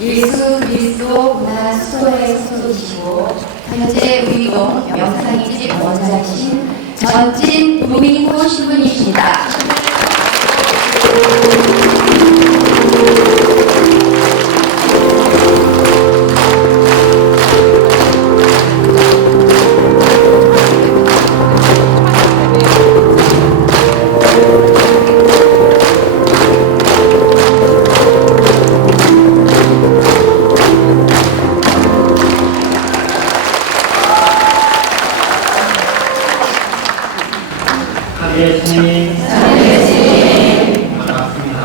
예수 그리스도 문화수도에 소속이시고 현재 의동 명상이집 원장이신 전진 도민고 신부님이십니다. 예수님, 반갑습니다.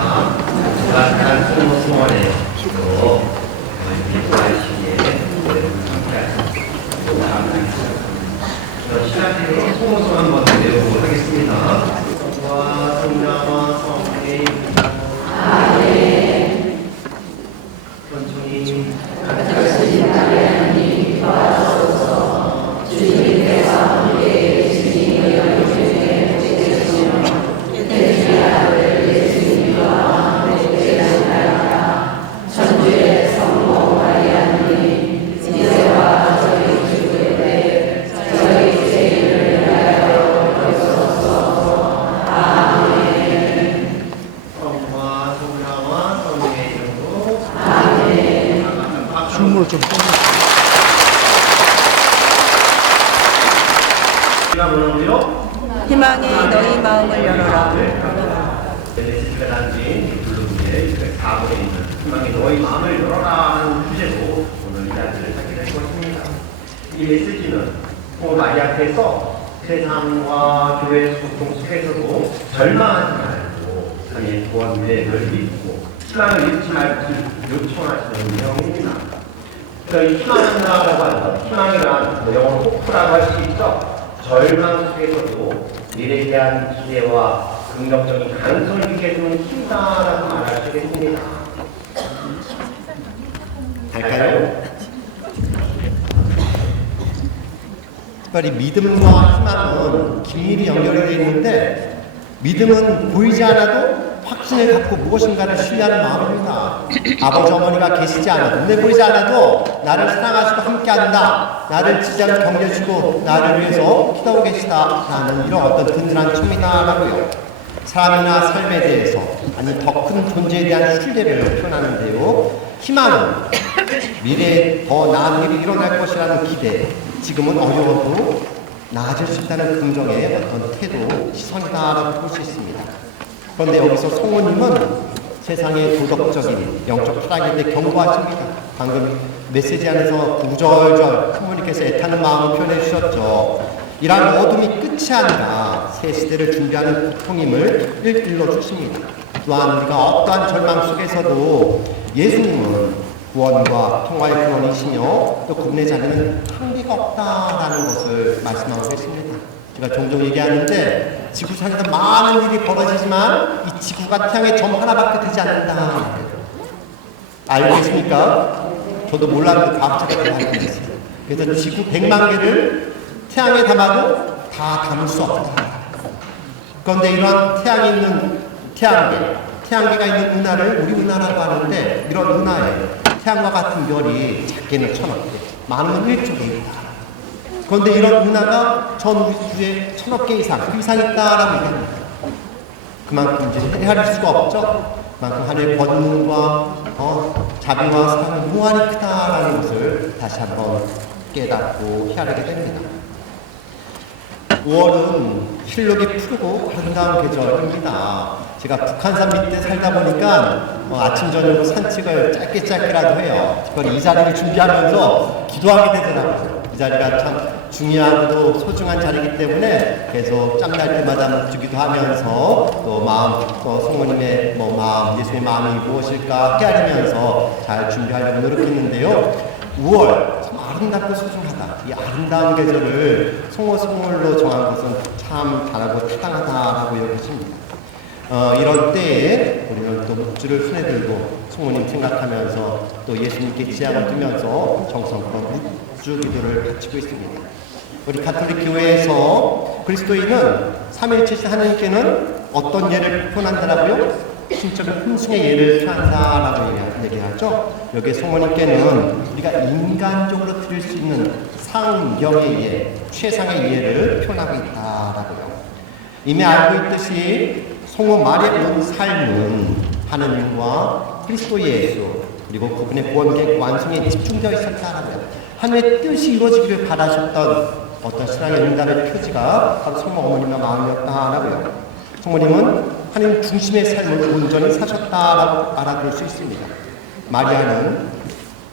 제가 스모스원의 기도 미국아시기에 함께하셨습니다. 시작해서 스모스원 한번 배워보도록 하겠습니다. 성부와 성자와 성령의 이름으로 아멘. 천천히 가르쳐주신 하나님 도와주소서. 주님께서 함께 주님의 춤으로 좀 희망이 너희 마음을 열어라. 제가 단지 블루그의 4번에 있는 희망이 너희 마음을 열어라 하는 주제로 오늘 이 자리를 하게 될 것입니다. 이 메시지는 마리아께서 세상과 교회 소통 속에서도 절망하지 말고 세상의 구원 미래를 믿고 희망을 잃지 말고 요청하시는 내용입니다. 이 희망이라고 하는 희망이란 영어로 호프라고 할 수 있죠. 절망 속에서도 미래에 대한 기대와 긍정적인 가능성을 주게 해주는 힘이다라고 말할 수 있겠습니다. 갈까요? 특별히 믿음과 희망은 긴밀히 연결이 되어 있는데 믿음은 보이지 않아도 확신을 갖고 무엇인가를 신뢰하는 마음입니다. 아버지 어머니가 계시지 않아도 눈에 보이지 않아도 나를 사랑하시고 함께한다. 나를 지지하고 격려해주고 나를 위해서 기도하고 계시다. 라는 이런 어떤 든든한 춤이다라고요. 사람이나 삶에 대해서 아니 더 큰 존재에 대한 신뢰를 표현하는데요. 희망은 미래에 더 나은 일이 일어날 것이라는 기대, 지금은 어려워도 나아질 수 있다는 긍정의 어떤 태도, 시선이다라고 볼 수 있습니다. 그런데 여기서 성우님은 세상의 도덕적인 영적 타락에 대해 경고하십니다. 방금 메시지 안에서 구절절 성우님께서 애타는 마음을 표현해 주셨죠. 이러한 어둠이 끝이 아니라 새 시대를 준비하는 고통임을 일러 주십니다. 또한 우리가 어떠한 절망 속에서도 예수님은 구원과 평화의 구원이시며 또 그분의 자리는 한계가 없다라는 것을 말씀하고 계십니다. 제가 종종 얘기하는데 지구상에서 많은 일이 벌어지지만 이 지구가 태양의 점 하나밖에 되지 않는다. 알고 계십니까? 저도 몰랐는데 과학자들이 알고 있어요. 그래서 지구 100만 개를 태양에 담아도 다 담을 수 없다. 그런데 이러한 태양이 있는 태양계가 있는 은하를 우리 은하라고 하는데 이런 은하에 태양과 같은 별이 작게는 1000억 개, 많으면 1조 개이다. 그런데 이런 은하가 전 우주에 1000억 개 이상, 그 이상 있다라고 얘기합니다. 그만큼 이제 헤아릴 수가 없죠. 그만큼 하늘의 권능과 자비와 사랑은 무한히 크다라는 것을 다시 한번 깨닫고 헤아리게 됩니다. 5월은 실록이 푸르고 아름다운 계절입니다. 제가 북한산 밑에 살다 보니까 아침 저녁으로 산책을 짧게라도 해요. 특별히 이 자리를 준비하면서 기도하게 되더라고요. 이 자리가 참 중요하고도 소중한 자리이기 때문에 계속 짬날 때마다 묵주기도 하면서 또 마음, 또 성모님의 마음, 예수님의 마음이 무엇일까 헤아리면서 잘 준비하려고 노력했는데요. 5월 참 아름답고 소중하다. 이 아름다운 계절을 송호송월로 정한 것은 참 잘하고 타당하다라고 여겨집니다. 이럴 때에 우리는 또 묵주를 손에 들고 성모님 생각하면서 또 예수님께 지향을 두면서 정성껏 묵주 기도를 바치고 있습니다. 우리 가톨릭 교회에서 그리스도인은 삼위일체신 하나님께는 어떤 예를 표현한다라고요? 신적인 흥숭의 예를 표한다라고 얘기하죠. 여기 성모님께는 우리가 인간적으로 드릴 수 있는 상경의 예, 최상의 예를 표현하고 있다라고요. 이미 알고 있듯이 성모 마리아의 온 삶은 하느님과 그리스도 예수 그리고 그분의 구원계획 완성에 집중되어 있었다라고요. 하나님의 뜻이 이루어지기를 바라셨던 어떤 신앙의 응답의 표지가 바로 성모 어머님의 마음이었다라고요. 성모님은 하나님 중심의 삶을 온전히 사셨다라고 알아들을 수 있습니다. 마리아는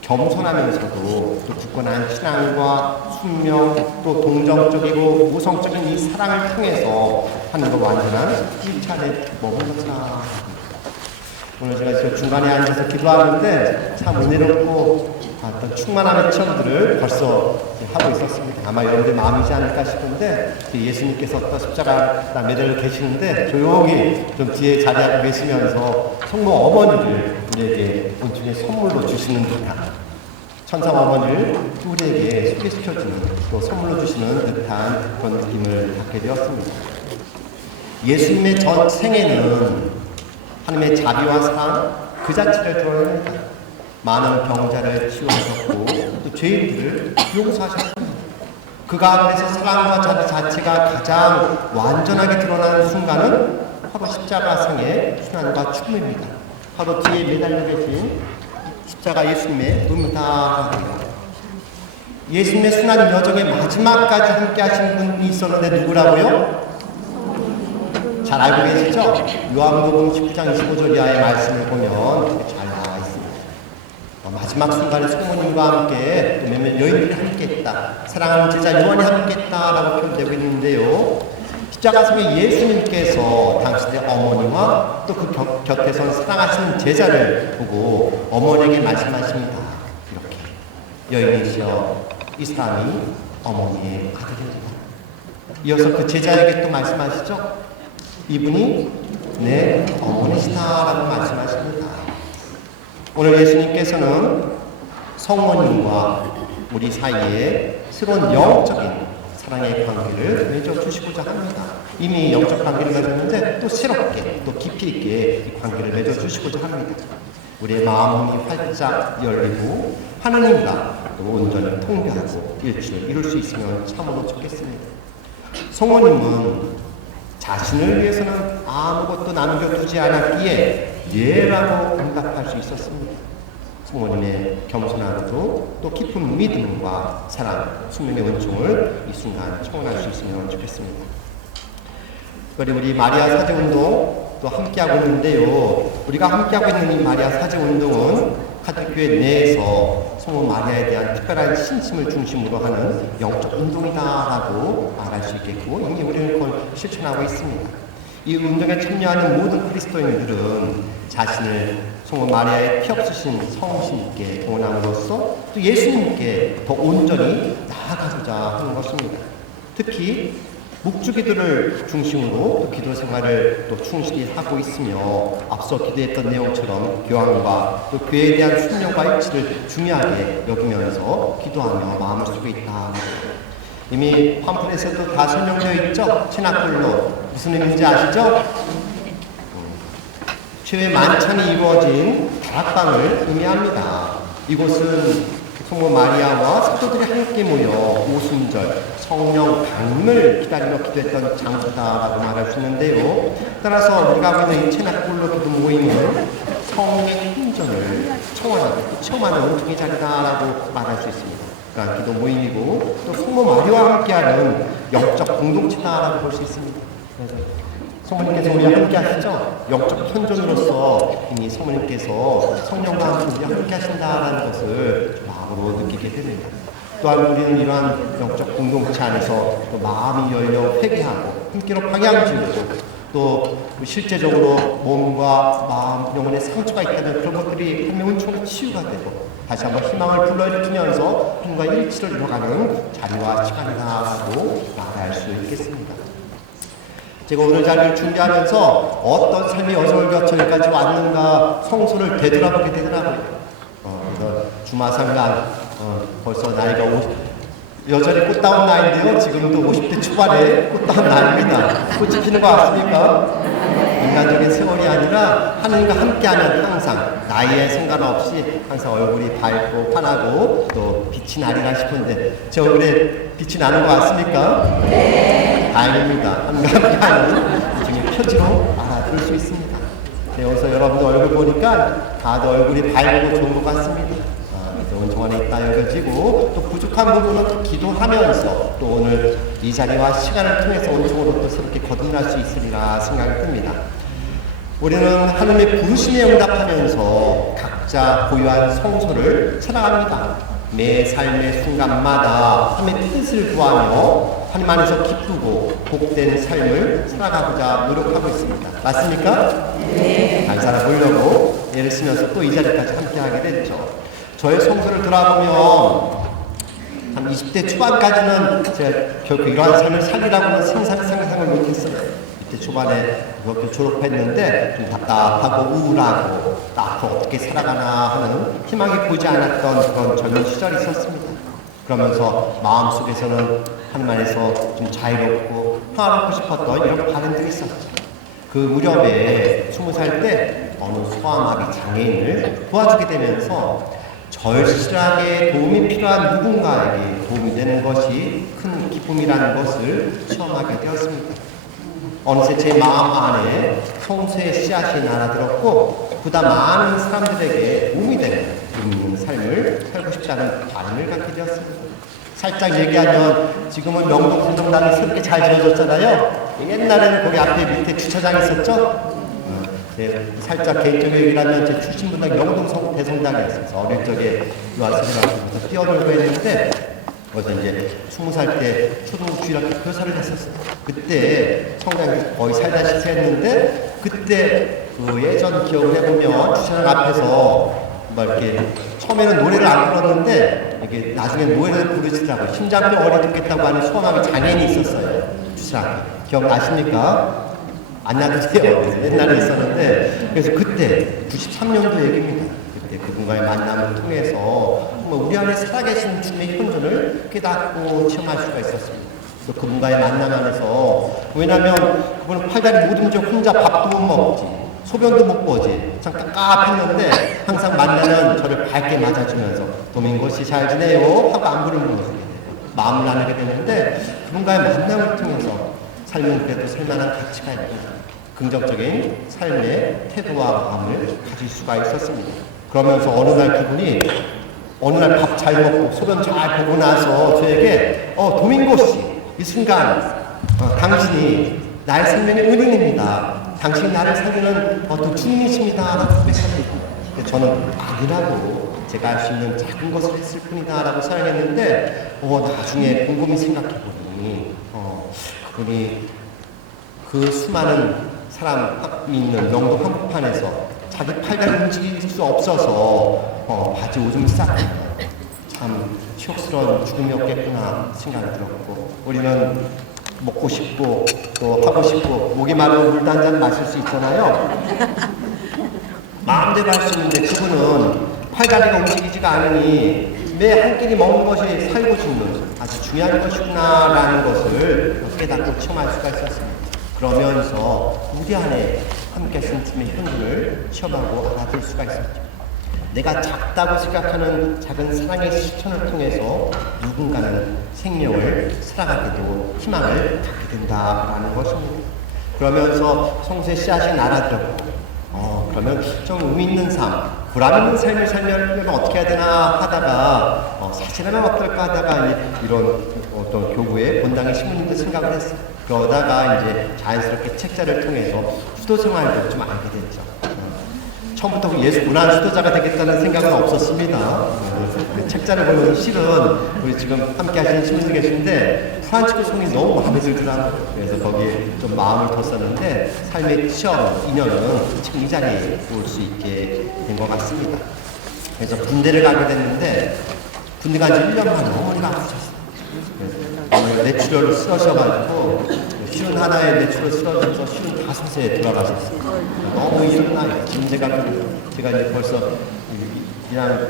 겸손하면서도 또 굳건한 신앙과 순명 또 동정적이고 모성적인 이 사랑을 통해서 하나님과 완전한 일치 안에 머물렀다. 오늘 제가 저 중간에 앉아서 기도하는데 참 은혜롭고 어떤 충만함의 체험들을 벌써 하고 있었습니다. 아마 여러분들 마음이지 않을까 싶은데 예수님께서 어떤 십자가 매달려 계시는데 조용히 좀 뒤에 자리하고 계시면서 성모 어머니를 우리에게 온전히 선물로 주시는 듯한 천사 어머니를 우리에게 소개시켜주는 또 선물로 주시는 듯한 그런 느낌을 갖게 되었습니다. 예수님의 전 생애는 하나님의 자비와 사랑 그 자체를 드러냅니다. 많은 병자를 치유하셨고 또 죄인들을 용서하셨습니다. 그 가운데서 사랑과 자비 자체가 가장 완전하게 드러나는 순간은 바로 십자가상의 순환과 죽음입니다. 바로 뒤에 매달려 계신 십자가 예수님의 눈이다. 예수님의 순환 여정의 마지막까지 함께 하신 분이 있었는데 누구라고요? 잘 알고 계시죠? 요한복음 19장 25절 이하의 말씀을 보면 잘 나와 있습니다. 마지막 순간에 성모님과 함께 또 몇몇 여인들이 함께했다. 사랑하는 제자 요한이 함께했다라고 표현되고 있는데요. 십자가상의 예수님께서 당신의 어머니와 또 그 곁에선 사랑하시는 제자를 보고 어머니에게 말씀하십니다. 이렇게 여인이시여 이 사람이 어머니의 아들입니다. 이어서 그 제자에게 또 말씀하시죠. 이분이 내 어머니시다라고 말씀하십니다. 오늘 예수님께서는 성모님과 우리 사이에 새로운 영적인 사랑의 관계를 맺어주시고자 합니다. 이미 영적 관계를 맺었는데 또 새롭게 또 깊이 있게 이 관계를 맺어주시고자 합니다. 우리의 마음이 활짝 열리고 하느님과 또 온전히 통배하고 일치를 이룰 수 있으면 참으로 좋겠습니다. 성모님은 자신을 위해서는 아무것도 남겨두지 않았기에 예라고 응답할 수 있었습니다. 성모님의 겸손함도 또 깊은 믿음과 사랑, 수명의 은총을 이 순간 청원할 수 있으면 좋겠습니다. 그리고 우리 마리아 사제운동 또 함께하고 있는데요. 우리가 함께하고 있는 이 마리아 사제운동은 카톨릭교회 내에서 성모 마리아에 대한 특별한 신심을 중심으로 하는 영적 운동이다라고 말할 수 있겠고 이미 우리는 그걸 실천하고 있습니다. 이 운동에 참여하는 모든 그리스도인들은 자신을 성모 마리아의 피 없으신 성신께 동원함으로써 또 예수님께 더 온전히 나아가고자 하는 것입니다. 특히 묵주기도를 중심으로 또 기도 생활을 또 충실히 하고 있으며 앞서 기도했던 내용처럼 교황과 또 교회에 대한 순명과 일치를 중요하게 여기면서 기도하며 마음을 쓰고 있다. 이미 팜플렛에도 다 설명되어 있죠? 체나클로 무슨 의미인지 아시죠? 최후의 만찬이 이루어진 다락방을 의미합니다. 이곳은 성모 마리아와 사도들이 함께 모여 오순절 성령 강림을 기다리며 기도했던 장소다라고 말할 수 있는데요. 따라서 우리가 하고 있는 이 체나클로 기도 모임은 성령의 힘전을 청원하고 체험하는 은총의 자리다라고 말할 수 있습니다. 그러니까 기도 모임이고 또 성모 마리아와 함께하는 영적 공동체다라고 볼 수 있습니다. 성모님께서 우리와 함께 하시죠? 영적 현존으로서 이미 성모님께서 성령과 함께 우리와 함께 하신다는 것을 마음으로 느끼게 됩니다. 또한 우리는 이러한 영적 공동체 안에서 또 마음이 열려 회개하고 함께로 방향을 지우고 또 실제적으로 몸과 마음, 영혼에 상처가 있다면 그런 것들이 하나님의 은총으로 치유가 되고 다시 한번 희망을 불러일으키면서 하나님과 일치를 이뤄가는 자리와 시간이라고 말할 수 있겠습니다. 제가 오늘 자리를 준비하면서 어떤 삶의 여정을 거쳐 여기까지 왔는가 성소를 되돌아보게 되더라고요. 그래서 주마상간 벌써 나이가 여전히 꽃다운 나이인데요. 지금도 50대 초반에 꽃다운 나이입니다. 꽃이 피는 거 같습니까? 인간적인 세월이 아니라 하나님과 함께하면 항상 나이에 상관없이 항상 얼굴이 밝고 환하고 또 빛이 나리라 싶은데 제 얼굴에 빛이 나는 것 같습니까? 네. 다행입니다. 하나님과 함께하는 지금 표지로 알아들을 수 있습니다. 여기서 여러분들 얼굴 보니까 다들 얼굴이 밝고 좋은 것 같습니다. 온통 안에 있다 여겨지고 또 부족한 부분은 또 기도하면서 또 오늘 이 자리와 시간을 통해서 온통으로 또 새롭게 거듭날 수 있으리라 생각이 듭니다. 우리는 하나님의 부르심에 응답하면서 각자 고유한 성소를 살아갑니다. 매 삶의 순간마다 하나님의 뜻을 구하며 하나님 안에서 기쁘고 복된 삶을 살아가고자 노력하고 있습니다. 맞습니까? 네. 잘 살아보려고 애를 쓰면서 또 이 자리까지 함께하게 됐죠. 저의 성소를 돌아보면 한 20대 초반까지는 제가 결코 이러한 삶을 살리라고는 상상을 못했어요. 20대 초반에 그렇게 졸업했는데 좀 답답하고 우울하고 앞으로 어떻게 살아가나 하는 희망이 보이지 않았던 그런 젊은 시절이 있었습니다. 그러면서 마음속에서는 하나님 안에서 좀 자유롭고 평화롭고 싶었던 이런 바람들이 있었죠. 그 무렵에 20살 때 어느 소아마비 장애인을 도와주게 되면서 절실하게 도움이 필요한 누군가에게 도움이 되는 것이 큰 기쁨이라는 것을 체험하게 되었습니다. 어느새 제 마음 안에 성수의 씨앗이 날아들었고 보다 많은 사람들에게 도움이 되는 의미 있는 삶을 살고 싶다는 바람을 갖게 되었습니다. 살짝 얘기하면 지금은 명동세종단이 새롭게 잘 지어졌잖아요. 옛날에는 거기 앞에 밑에 주차장 있었죠? 살짝 개인적인 얘기라면 제 출신부가 명동 대성당이었어요. 어릴 적에 유아선생님한테 뛰어놀고 했는데 거기서 이제 20살 때 초등부 주일학교 교사를 했었어요. 그때 성당에서 거의 살다시피 했는데 그때 그 예전 기억을 해보면 주차장 앞에서 막 이렇게 처음에는 노래를 안 불렀는데 이게 나중에 노래를 부르시더라고요. 심장병원에 듣겠다고 하는 소아마비 장애인이 있었어요. 주차장 기억나십니까? 안 나도 돼요. 옛날에 있었는데 그래서 그때 93년도 얘기입니다. 그때 그분과의 만남을 통해서 우리 안에 살아계신 주님의 현존을 깨닫고 체험할 수가 있었습니다. 또 그분과의 만남 안에서 왜냐하면 그분은 팔다리 못 움직여 혼자 밥도 못 먹지 소변도 못 보지 참 깝깝했는데 항상 만나면 저를 밝게 맞아주면서 도민고 씨 잘 지내요? 하고 안부를 물어주게 돼요. 마음을 나누게 되는데 그분과의 만남을 통해서 삶은 그래도 살만한 가치가 있고 긍정적인 삶의 태도와 마음을 가질 수가 있었습니다. 그러면서 어느 날 그분이 어느 날 밥 잘 먹고 소변 잘 보고 나서 저에게 도민고 씨 이 순간 당신이 나의 생명의 은인입니다. 당신이 나를 살리는 또 주님이십니다. 라고 고백합니다. 저는 아니라도 제가 할 수 있는 작은 것을 했을 뿐이다 라고 생각했는데 나중에 곰곰이 생각해보니 그분이 그 수많은 사람이 있는 명동 한복판에서 자기 팔다리 움직일 수 없어서 바지 오줌 쌌고 참 치욕스러운 죽음이었겠구나 생각이 들었고 우리는 먹고 싶고 또 하고 싶고 목이 마르면 물도 한 잔 마실 수 있잖아요. 마음대로 할 수 있는데 그분은 팔다리가 움직이지가 않으니 매 한 끼니 먹는 것이 살고 죽는 아주 중요한 것이구나라는 것을 깨닫고 체험할 수가 있었습니다. 그러면서 우리 안에 함께 쓴 주님의 현존을 체험하고 알아들 수가 있었죠. 내가 작다고 생각하는 작은 사랑의 실천을 통해서 누군가는 생명을 살아가기도 희망을 갖게 된다라는 것입니다. 그러면서 성수의 씨앗이 날아들었고 그러면 좀 의미 있는 삶, 보람 있는 삶을 살려면 어떻게 해야 되나 하다가 사실하면 어떨까 하다가 이런 어떤 교구의 본당의 신부님도 생각을 했어요. 그러다가 이제 자연스럽게 책자를 통해서 수도 생활도 좀 알게 됐죠. 처음부터 예수 문안 수도자가 되겠다는 생각은 없었습니다. 그 책자를 보면 실은 우리 지금 함께 하시는 신부님 계신데 프란치스코 성이 너무 마음에 들더라고요. 그래서 거기에 좀 마음을 뒀었는데 삶의 시험, 인연은 지금 이 자리에 올 수 있게 된 것 같습니다. 그래서 군대를 가게 됐는데 군대 간 지 1년 만에 어머니가 아프셨어요. 그래서 뇌출혈로 쓰러져가지고 51에 뇌출혈 쓰러져서 55세에 돌아가셨어요. 너무 이른 나이. 지금 제가 이제 벌써 그냥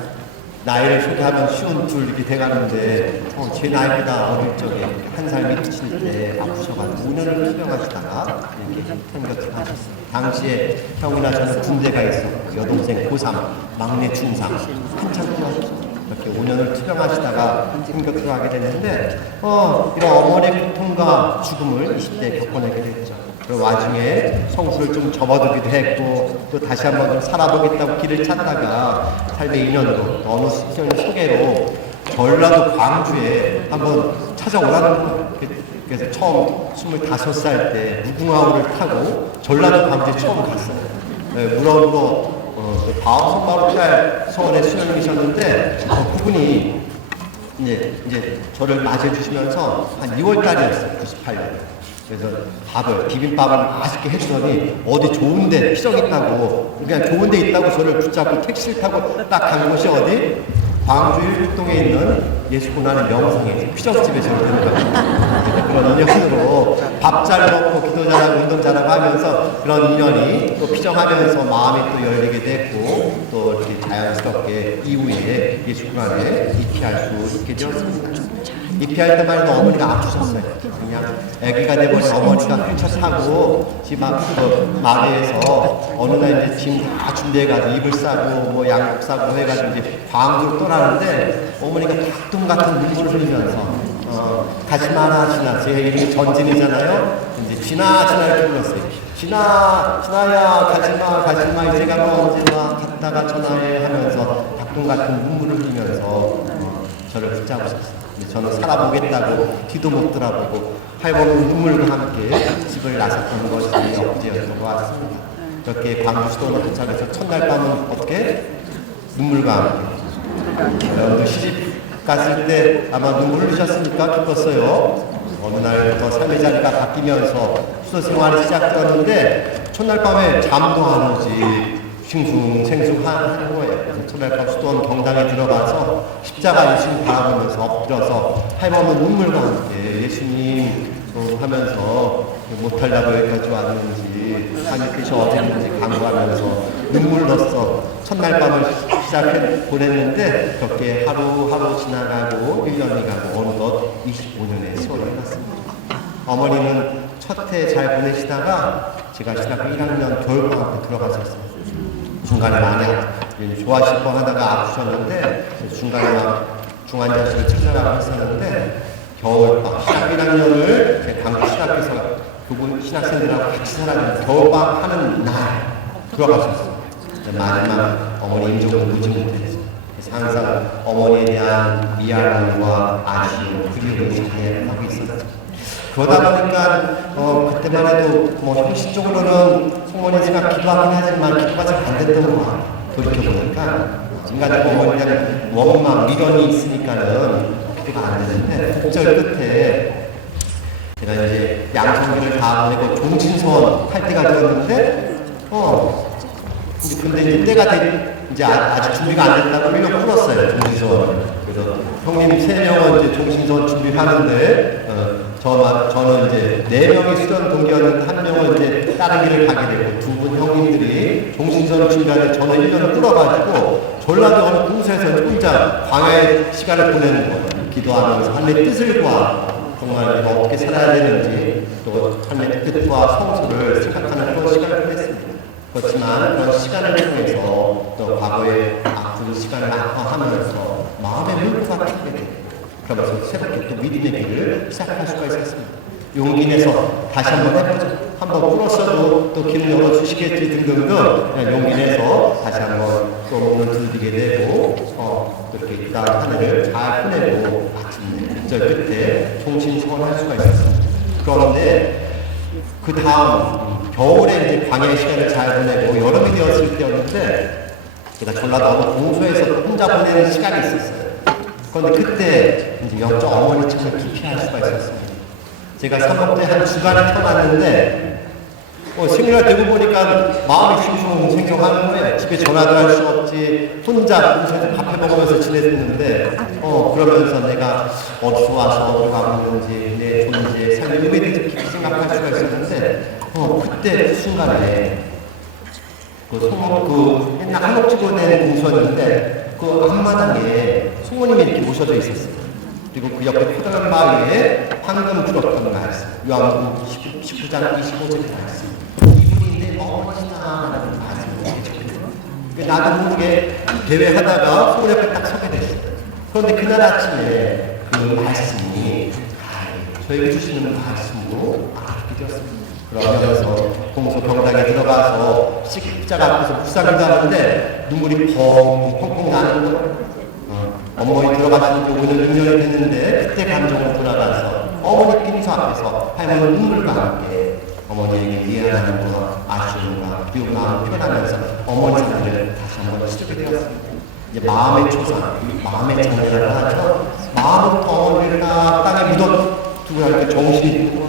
나이를 소개하면 쉬운 줄 이렇게 돼가는데 제 나이보다 어릴 적에 한 살 밑이실 때 아프셔가지고 5년을 투병하시다가 이렇게 편격을 하셨어요. 당시에 형이나 저는 군대가 있었고 여동생 고3, 막내 중3 한참 뛰어셨어요. 이렇게 5년을 투병하시다가 편격을 하게 됐는데 이런 어머니의 고통과 죽음을 20대에 겪어내게 됐죠. 그 와중에 성수를 좀 접어두기도 했고 또 다시 한번 좀 살아보겠다고 길을 찾다가 삶의 인연으로 어느 시절 소개로 전라도 광주에 한번 찾아오라는 거예요. 그래서 처음 25살 때 무궁화호를 타고 전라도 광주에 처음 갔어요. 물어물어 바로 피할 서원의 수녀님이셨는데 그분이 이제 저를 맞이해 주시면서 한 2월 달이었어요. 98년. 그래서 비빔밥을 맛있게 해주더니 어디 좋은데 피정 있다고 그냥 좋은데 있다고 저를 붙잡고 택시를 타고 딱 간 곳이 어디? 광주 일북동에 있는 예수고난의 명성의 피정집에 저를 데려가요. 그런 인연으로 밥 잘 먹고 기도 잘하고 운동 잘하고 하면서 그런 인연이 또 피정하면서 마음이 또 열리게 됐고 또 이렇게 자연스럽게 이후에 예수고난에 입회할 수 있게 되었습니다. 입회할 때만 해도 어머니가 아프셨어요. 그냥 아기가 돼버린 어머니가 휠체어 타고 집 앞 마루에서 어느 날 이제 짐 다 준비해가지고 이불 싸고 뭐 양복 싸고 해가지고 이제 광주로 떠나는데 어머니가 가끔 같은 눈물을 흘리면서 가지마나 지나 제 이름이 전진이잖아요. 이제 지나 이렇게 불렀어요. 지나야 가지마 이제 가면 언제 와 갔다가 전화해 하면서 가끔 같은 눈물을 흘리면서 저를 붙잡으셨어요. 저는 살아보겠다고 뒤도 못 돌아보고 팔보는 눈물과 함께 집을 나섰던 것이 엊그제였던 것 같습니다. 이렇게 광주 수도원 도착해서 첫날 밤은 어떻게? 눈물과 함께. 여러분도 시집 갔을 때 아마 눈물 흘리셨습니까? 기뻤어요. 어느 날부터 삶의 자리가 바뀌면서 수도 생활이 시작되었는데 첫날 밤에 잠도 안 오지 싱숭생숭한 거예요. 그래서 첫날 밤 수도원 경당에 들어가서 십자가 예수님 바라보면서 엎드려서 할머니 눈물과 함께 예수님 하면서 못하려고 여기까지 왔는지 하나님께서 어땠는지 간구하면서 눈물 넣었어. 첫날 밤을 시작해 보냈는데 그렇게 하루하루 지나가고 1년이 가고 어느덧 25년의 세월이 갔습니다. 어머니는 첫 해 잘 보내시다가 제가 신학교 1학년 겨울방학 때 들어가셨어요. 중간에 많이 좋아하실 뻔 하다가 아프셨는데 중간에 막 중환자실을 찾아가고 했었는데 겨울방학 신학교 1학년을 광주 신학교에서 그분 신학생들하고 같이 살아가는 겨울방학 하는 날 들어가셨어요. 마지막 어머니 인종을 보지 못했어요. 그래서 항상 어머니에 대한 미안함과 아쉬움, 그리움을 잘하고 있었죠. 그러다 보니까 그때만 해도 뭐 형식적으로는 성모님 생각 기도하긴 하지만 기도가 잘 안 됐던 거야. 돌이켜보니까 인간적 어머니에 대한 원망, 미련이 있으니까는 기도가 안 되는데 곡절 끝에 제가 이제 양성기를 다 보내고 종친서원 할 때가 되었는데 근데 이제 때가 이제 아직 준비가 안 됐다고 1년 풀었어요. 종친서원. 그래서 형님 3명은 이제 종친서원 준비하는데 저는 이제 4명의 수련 동기였는데 1명은 이제 다른 길을 가게 되고 2분 형님들이 종신선을 준비하는데 저는 1년을 끌어가지고 전라도 어느 공수에서 혼자 광야의 시간을 보내는 거예요. 기도하면서 하나님의 뜻을 구하 정말 내가 어떻게 살아야 되는지 또 하나님의 뜻과 성수를 생각하는 그런 시간을 보냈습니다. 그렇지만 그런 시간을 통해서 또 과거의 아픈 시간을 악화하면서 마음의 물고가 튀게 돼요. 그러면서 새롭게 또 믿음의 길을 시작할 수가 있었습니다. 용기 내서 다시 한번 해보자. 한번 풀었어도 또 길을 열어주시겠지 등등등 그냥 용기 내서 다시 한번 또 문을 두드리게 되고 또 이렇게 그 다음 한 해를 잘 보내고 마침내 저 끝에 종신서원할 수가 있었습니다. 그런데 그 다음 겨울에 이제 광야의 시간을 잘 보내고 여름이 되었을 때였는데 제가 전라도 어느 공소에서 혼자 보내는 시간이 있었어요. 그런데 그때 이제 영적 어머니 참을 기피할 수가 있었습니다. 제가 사법대 한 주간에 태어났는데 생일날 되고 보니까 마음이 싱숭생숭하는 거예요. 집에 전화도 할 수 없지 혼자 공소에서 밥해 먹으면서 지냈는데 그러면서 내가 어디서 와서 어디로 가고 있는지 내 존재, 삶의 의미에 대해서 깊이 생각할 수가 있었는데 그때 그 순간에 옛날 한옥집으로 된 공소였는데 그 앞마당에 소모님이 이렇게 모셔져 있었어요. 그리고 그 옆에 포도나무 바위에 황금 들었던 말씀, 요한복음 19장 25절의 말씀. 이분인데 어머니다라는 말씀을 해주거든요. 나도 모르게 대회하다가 소문 옆에 딱 서게 됐어요. 그런데 그날 아침에 그 말씀이 저에게 주시는 말씀으로 알게 되었습니다. 그러면서 공소병당에 들어가서 십자가 앞에서 묵상을 하는데 눈물이 펑펑 나는 거예요. 어머니 들어가시는 지 5년 6년이 됐는데 그때 감정으로 돌아가서 어머니 빈소 앞에서 할머니 눈물과 함께 어머니에게 미안함과 아쉬움과 그리고 마음을 표현하면서 어머니 상을 다시 한번 치르게 되었습니다. 이제 마음의 초상, 마음의 정리라고 하죠. 마음부터 어머니를 다 땅에 묻어두고 이렇게 정신이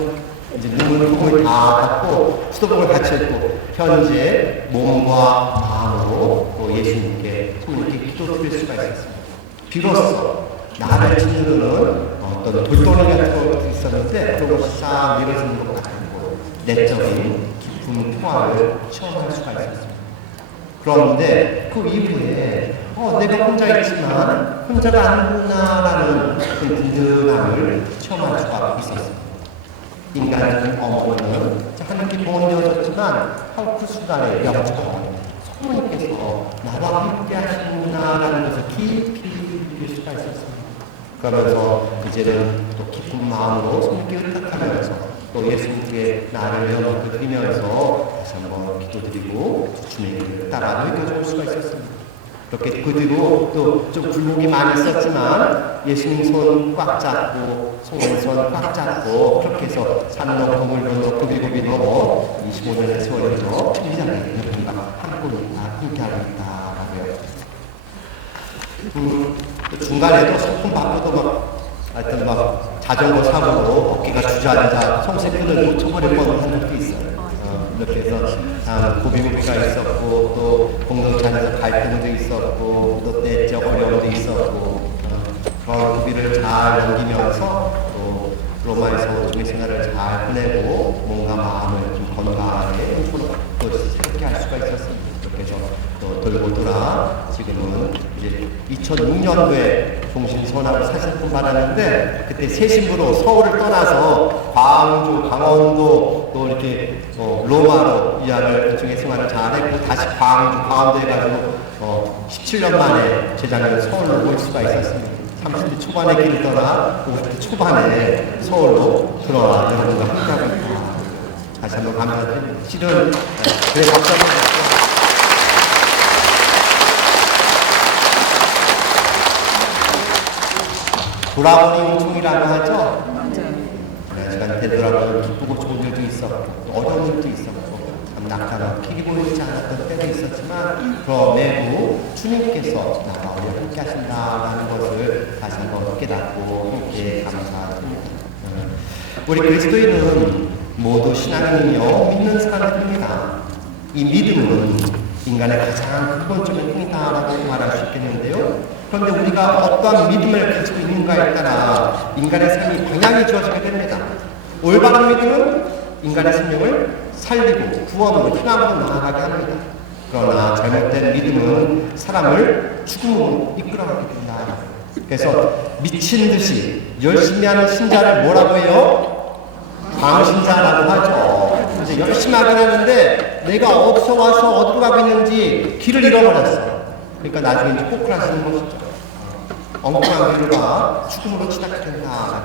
이제 눈물을 다 닦고 수도복을 같이 했고 현재 몸과 마음으로 또 예수님께 손님께 기도드릴 수가 있었습니다. 비로소 나를 짓누르는 어떤 돌덩이 같은 것도 있었는데 그런 것이 싹 밀어지는 것 같고 내적인 깊은 평화를 체험할 수가 있었습니다. 그런데 그 이후에 내가 혼자 있지만 혼자가 아니구나라는 그 든든함을 체험할 수가 있었습니다. 인간적인 어머니는 하나님께 보내어졌지만 그 순간에 명처럼 성모님께서 나와 함께 하시구나라는 것을 깊이 느낄 수가 있었습니다. 그러면서 이제는 또 깊은 마음으로 성모님께 의탁하면서 또 예수님께 나를 연합을 드리면서 다시 한번 기도드리고 주님의 길을 따라 느껴줄 수가 있었습니다. 그렇게 그 뒤로 또 좀 굴곡이 많이 있었지만 예수님 손 꽉 잡고 성모님 손 꽉 잡고 그렇게 해서 산을 넘어 동을 넘어 고비고비 넘어 25년의 세월에서 천리장에 여러분과 함께하고 있다라고요. 또 중간에도 소품 바쁘도 막 하여튼 막 자전거 사고로 어깨가 주저앉아 송색끈을 놓쳐버릴 뻔한 적도 있어요. 이렇게 해서 고비고비가 있었고 또 공동체에서 갈등도 있었고 또 때적 어려움도 있었고 그런 고비를 잘 넘기면서 또 로마에서 주의 생활을 잘 보내고 몸과 마음을 좀 건강하게 또 새롭게 할 수가 있었습니다. 그렇게 해서 또 돌고 돌아 지금은 이제 2006년도에 종신선언을 사실품 받았는데 그때 새 신부로 서울을 떠나서 광주, 강원도 또 이렇게 로마로 이학을 중에 생활을 잘했고 다시 강원도에 가지고 17년 만에 재작년 서울로 올 수가 있었습니다. 30대 초반에 길을 떠나 50대 초반에 서울로 들어와 여러분과 함께하고 있다. 다시 한번 감사드립니다. 실은 그래 박사님 돌아보니 용통이라고 하죠. 시간 되돌아보면 기쁘고 좋은 일도 있었고 어려운 일도 있었고 참 낙하나 길이 보이지 않았던 때도 있었지만 그럼에도 주님께서 나와 우리와 함께 하신다는 것을 다시 한번 깨닫고 함께 감사드립니다. 우리 그리스도인은 모두 신앙인이며 믿는 사람들입니다. 이 믿음은 인간의 가장 근본적인 힘이다라고 말할 수 있겠는데요. 그런데 우리가 어떠한 믿음을 가지고 있는가에 따라 인간의 삶이 방향이 주어지게 됩니다. 올바른 믿음은 인간의 생명을 살리고 구원으로 희망으로 나아가게 합니다. 그러나 잘못된 믿음은 사람을 죽음으로 이끌어가게 된다. 그래서 미친 듯이 열심히 하는 신자를 뭐라고 해요? 광신자라고 하죠. 이제 열심히 하긴 하는데 내가 어디서 와서 어디로 가고 있는지 길을 잃어버렸어요. 그러니까 나중에 이제 꼬꾸라지는 것이죠. 엉뚱한 길과 죽음으로 치닫게 된다.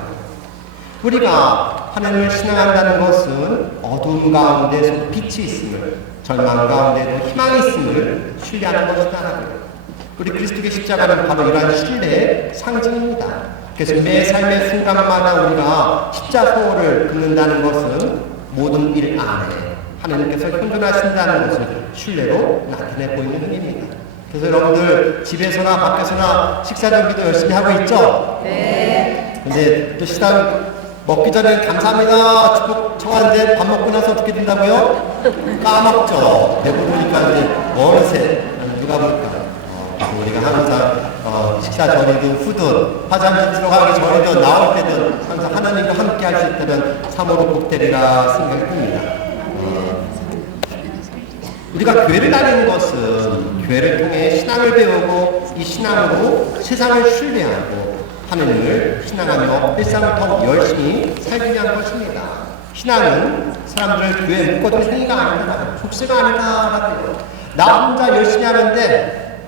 우리가 하나님을 신앙한다는 것은 어두운 가운데서 빛이 있음을, 절망 가운데도 희망이 있음을 신뢰하는 것이다. 우리 그리스도의 십자가는 바로 이러한 신뢰의 상징입니다. 그래서 매 삶의 순간마다 우리가 십자소를 긋는다는 것은 모든 일 안에 하나님께서 현존하신다는 것을 신뢰로 나타내 보이는 의미입니다. 그래서 여러분들 집에서나 밖에서나 식사 준비도 열심히 하고 있죠? 네. 근데 또 식당 먹기 전에 감사합니다 축복 청하는데 밥 먹고 나서 어떻게 된다고요? 까먹죠. 배부르니까 이제 어느새 누가 볼까? 우리가 항상 식사 전이든 후든 화장실 들어가기 전이든 나올 때든 항상 하나님과 함께 할 수 있다면 참으로 복되리라 생각이 듭니다. 우리가 교회를 다니는 것은 교회를 통해 신앙을 배우고 이 신앙으로 세상을 신뢰하고 하느님을 신앙하며 일상을 더 열심히 살기 위한 것입니다. 신앙은 사람들을 교회에 묶어둔 행위가 아니다, 속세가 아니다라고요. 나 혼자 열심히 하는데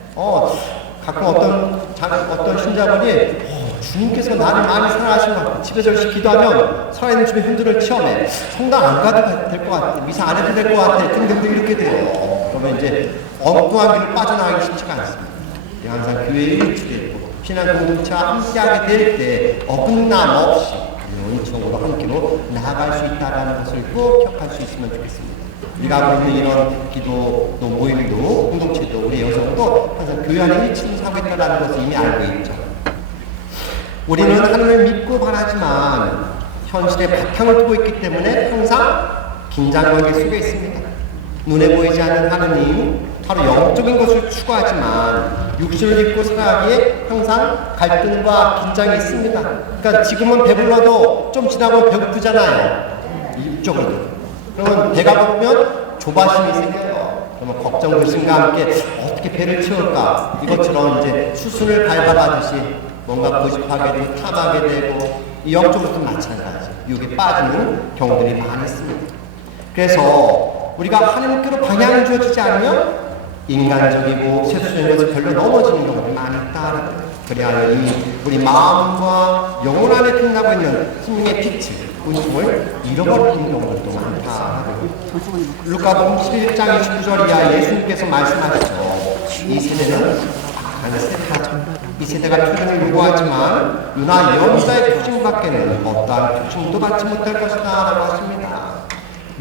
가끔 어떤 신자분이 주님께서 나를 많이 사랑하신 것 같아. 집에서 열심히 기도하면 살아있는 주님의 흔들을 체험해. 성당 안 가도 될 것 같아. 미사 안 해도 될 것 같아. 등등등 이렇게 돼요. 그러면 이제 엉뚱한 길로 빠져나가기 쉽지가 않습니다. 항상 교회에 일치되고 신앙 공동체와 함께하게 될 때 어긋남 없이 은총으로 함께로 나아갈 수 있다는 것을 꼭 기억할 수 있으면 좋겠습니다. 우리가 하고 있는 이런 기도, 또 모임도, 공동체도, 우리 여성도 항상 교회 안에 일치를 하고 있다는 것을 이미 알고 있죠. 우리는 하나님을 믿고 바라지만 현실에 바탕을 두고 있기 때문에 항상 긴장관계 속에 있습니다. 눈에 보이지 않는 하느님, 바로 영적인 것을 추구하지만 육신을 입고 살아가기에 항상 갈등과 긴장이 있습니다. 그러니까 지금은 배불러도 좀 지나면 배고프잖아요. 육적으로. 그러면 배가 고프면 조바심이 생겨요. 그러면 걱정, 의심과 함께 어떻게 배를 채울까? 이것처럼 이제 수순을 밟아가듯이 뭔가 고집하게 되고 탐하게 되고 이 영적으로도 마찬가지. 유혹에 빠지는 경우들이 많이 있습니다. 그래서 우리가 하나님께로 방향을 주어지지 않으면 인간적이고 세속적인 것을 별로 넘어지는 경우가 많이 있다. 그래야 이미 우리 마음과 영혼 안에 빛나고 있는 생명의 빛을, 은총을 잃어버리는 경우도 많다. 루카복음 11장 29절 이하 예수님께서 말씀하셨죠. 이 세대는 이 세대가 표징을 요구하지만 유나 연자의 표징밖에는 어떠한 표징도 받지 못할 것이다 라고 하십니다.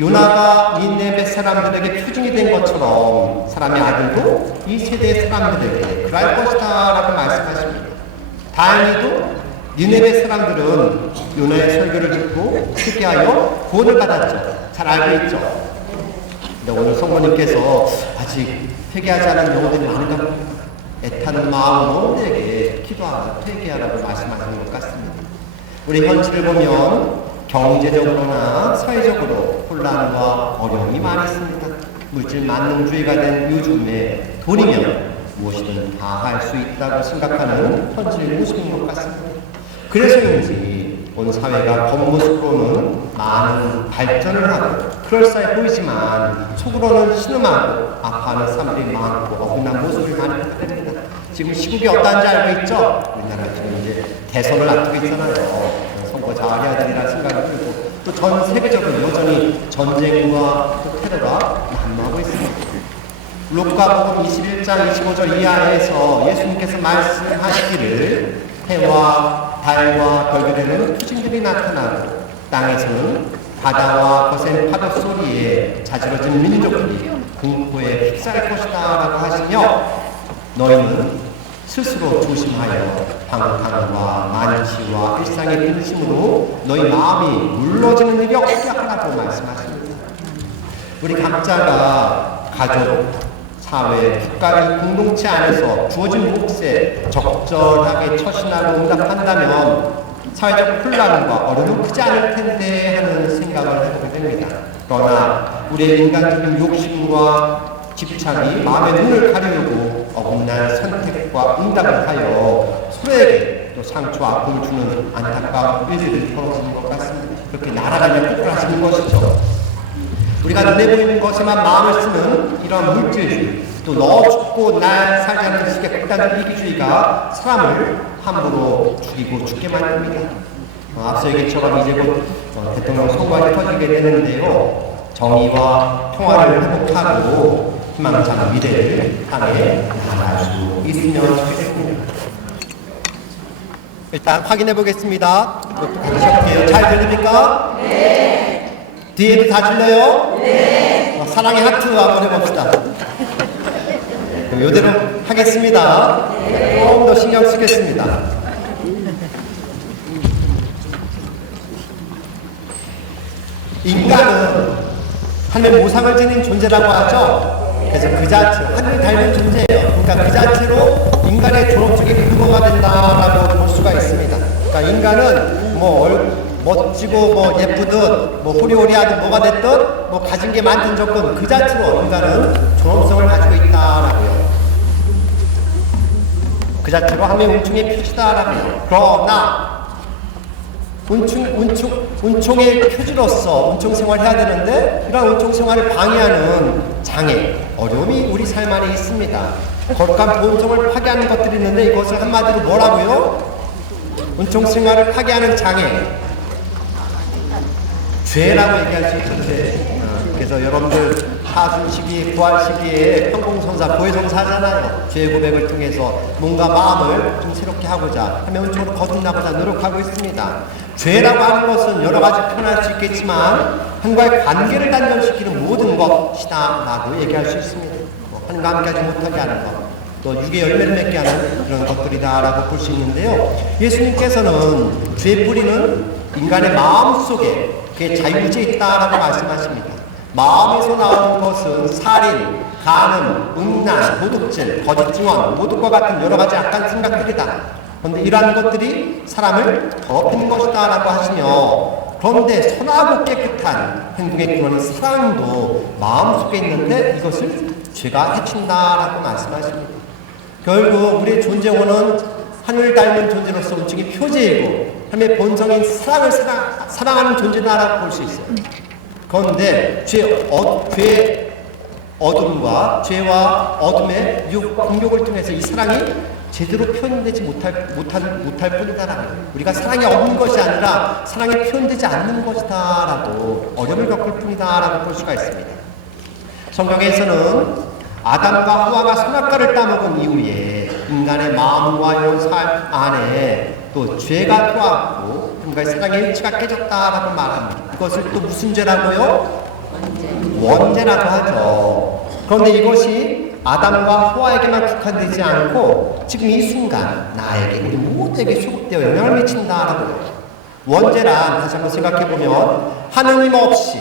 요나가 니네베 사람들에게 표징이 된 것처럼 사람의 아들도 이 세대의 사람들에게 그럴 것이다 라고 말씀하십니다. 다행히도 니네베 사람들은 요나의 설교를 듣고 회개하여 구원을 받았죠. 잘 알고 있죠. 근데 오늘 성모님께서 아직 회개하지 않은 영혼들이 많은가 봅니다. 애타는 마음으로 내게 기도하라, 회개하라고 말씀하시는 것 같습니다. 우리 현실을 보면 경제적으로나 사회적으로 혼란과 어려움이 많이 있습니다. 물질 만능주의가 된 요즘에 돈이면 무엇이든 다 할 수 있다고 생각하는 현실의 모습인 것 같습니다. 그래서인지 온 사회가 겉모습으로는 많은 발전을 하고 그럴싸해 보이지만 속으로는 신음하고 아파하는 사람들이 많고 어긋난 모습을 많이 보입니다. 지금 시국이 어떠한지 알고 있죠? 우리나라 지금 이제 대선을 앞두고 있잖아요. 선거 잘해야 생각이 들고 또 전 세계적으로 여전히 전쟁과 또 테러가 난무하고 있습니다. 루카복음 21장 25절 이하에서 예수님께서 말씀하시기를 해와 달과 별들에는 표징들이 나타나고 땅에서는 바다와 거센 파도 소리에 자지러진 민족들이 공포에 휩싸일 것이다 라고 하시며 너희는 스스로 조심하여 방탕과 만취와 일상의 근심으로 너희 마음이 물러지는 일이 없게 하라고 말씀하십니다. 우리 각자가 가족, 사회, 국가, 공동체 안에서 주어진 몫에 적절하게 처신하고 응답한다면 사회적 혼란과 어려움은 크지 않을 텐데 하는 생각을 해보게 됩니다. 그러나 우리의 인간적인 욕심과 집착이 마음의 눈을 가리우고 어긋난 선택과 응답을 하여 서로에게 또 상처와 아픔을 주는 안타까운 일들이 벌어지는 것 같습니다. 그렇게 나라가며 ቁ꾸라지는 것이죠. 우리가 눈에 보이는 것에만 마음을 쓰는 이런 물질주의, 또 너 죽고 날 살자는 식의 극단적 이기주의가 사람을 함부로 죽이고 죽게 만듭니다. 앞서 얘기처럼 이제 곧 대통령 선거가 펼쳐지게 되는데요. 정의와 평화를 회복하고 희망찬 미래를 향해 나아갈 수 있으면 좋겠습니다. 일단 확인해 보겠습니다. 잘 들립니까? 네. 뒤에도 다 들려요? 네. 사랑의 하트 한번 해봅시다. 그럼 이대로 하겠습니다. 네. 조금 더 신경 쓰겠습니다. 인간은 하늘 모상을 지닌 존재라고 하죠. 그래서 그 자체, 하늘이 닮은 존재예요. 그러니까 그 자체로 인간의 존엄성이 근거가 된다라고 볼 수가 있습니다. 그러니까 인간은 멋지고 예쁘든 호리호리하든 뭐가 됐든 가진 게 많든 적든 그 자체로 인간은 존엄성을 가지고 있다라고요. 그 자체로 하나님의 은총의 표시다라고요. 그러나 은총의 표지로서 은총 생활을 해야 되는데 이런 은총 생활을 방해하는 장애, 어려움이 우리 삶 안에 있습니다. 거룩한 본성을 파괴하는 것들이 있는데 이것을 한마디로 뭐라고요? 은총 생활을 파괴하는 장애, 죄라고 얘기할 수 있죠. 죄. 그래서 여러분들 하순 시기, 부활 시기에 평공선사, 고해성사 하잖아요. 죄 고백을 통해서 뭔가 마음을 좀 새롭게 하고자 하면 은총으로 거듭나고자 노력하고 있습니다. 죄라고 하는 것은 여러 가지 표현할 수 있겠지만 하나님과의 관계를 단절시키는 모든 것이다 라고 얘기할 수 있습니다. 하나님과 함께하지 못하게 하는 것, 또 육의 열매를 맺게 하는 그런 것들이다 라고 볼 수 있는데요. 예수님께서는 죄의 뿌리는 인간의 마음 속에 그게 자유의지에 있다라고 말씀하십니다. 마음에서 나오는 것은 살인, 간음, 음란, 도둑질, 거짓 증언, 모독과 같은 여러 가지 악한 생각들이다. 그런데 이러한 것들이 사람을 더럽히는 것이다 라고 하시며, 그런데 선하고 깨끗한 행동의 근원인 사랑도 마음속에 있는데 이것을 죄가 해친다라고 말씀하십니다. 결국 우리의 존재원은 하늘을 닮은 존재로서 은총의 표제이고 하나님의 본성인 사랑을 사랑하는 존재다라고 볼 수 있어요. 그런데 죄의 어둠과 죄와 어둠의 공격을 통해서 이 사랑이 제대로 표현되지 못할 뿐이다라고, 우리가 사랑이 없는 것이 아니라 사랑이 표현되지 않는 것이다라고 어려움을 겪을 뿐이다라고 볼 수가 있습니다. 성경에서는 아담과 하와가 선악과를 따먹은 이후에 인간의 마음과 영 삶 안에 또 죄가 들어왔고 하나님과의 사랑의 일치가 깨졌다라고 말합니다. 이것을 또 무슨 죄라고요? 원죄라고 하죠. 그런데 이것이 아담과 하와에게만 국한되지 않고 지금 이 순간 나에게, 우리 모두에게 소급되어 영향을 미친다라고 해요. 원죄란 다시 한번 생각해보면 하느님 없이,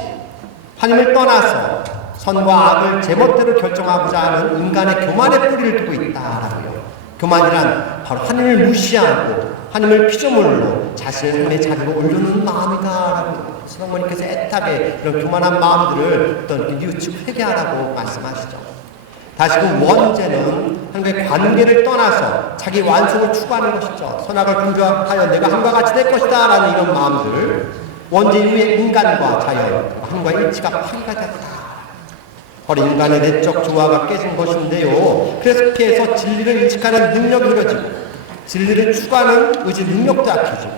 하나님을 떠나서 선과 악을 제멋대로 결정하고자 하는 인간의 교만의 뿌리를 두고 있다라고요. 교만이란 바로 하나님을 무시하고 하나님을 피조물로 자신의 삶의 자리로 올려놓는 마음이다라고 성모님께서 애타게 이런 교만한 마음들을 어떤 뉘우치고 회개하라고 말씀하시죠. 다시금 원죄는 하나님과의 관계를 떠나서 자기 완성을 추구하는 것이죠. 선악을 분별하여 내가 하나님과 같이 될 것이다 라는 이런 마음들을 원죄 이후에 인간과 자연, 하나님과 일치가 파괴가 됐다. 바로 인간의 내적 조화가 깨진 것인데요. 그래서 피해서 진리를 일치하는 능력이 흐려지고 진리를 추구하는 의지 능력도 약해지고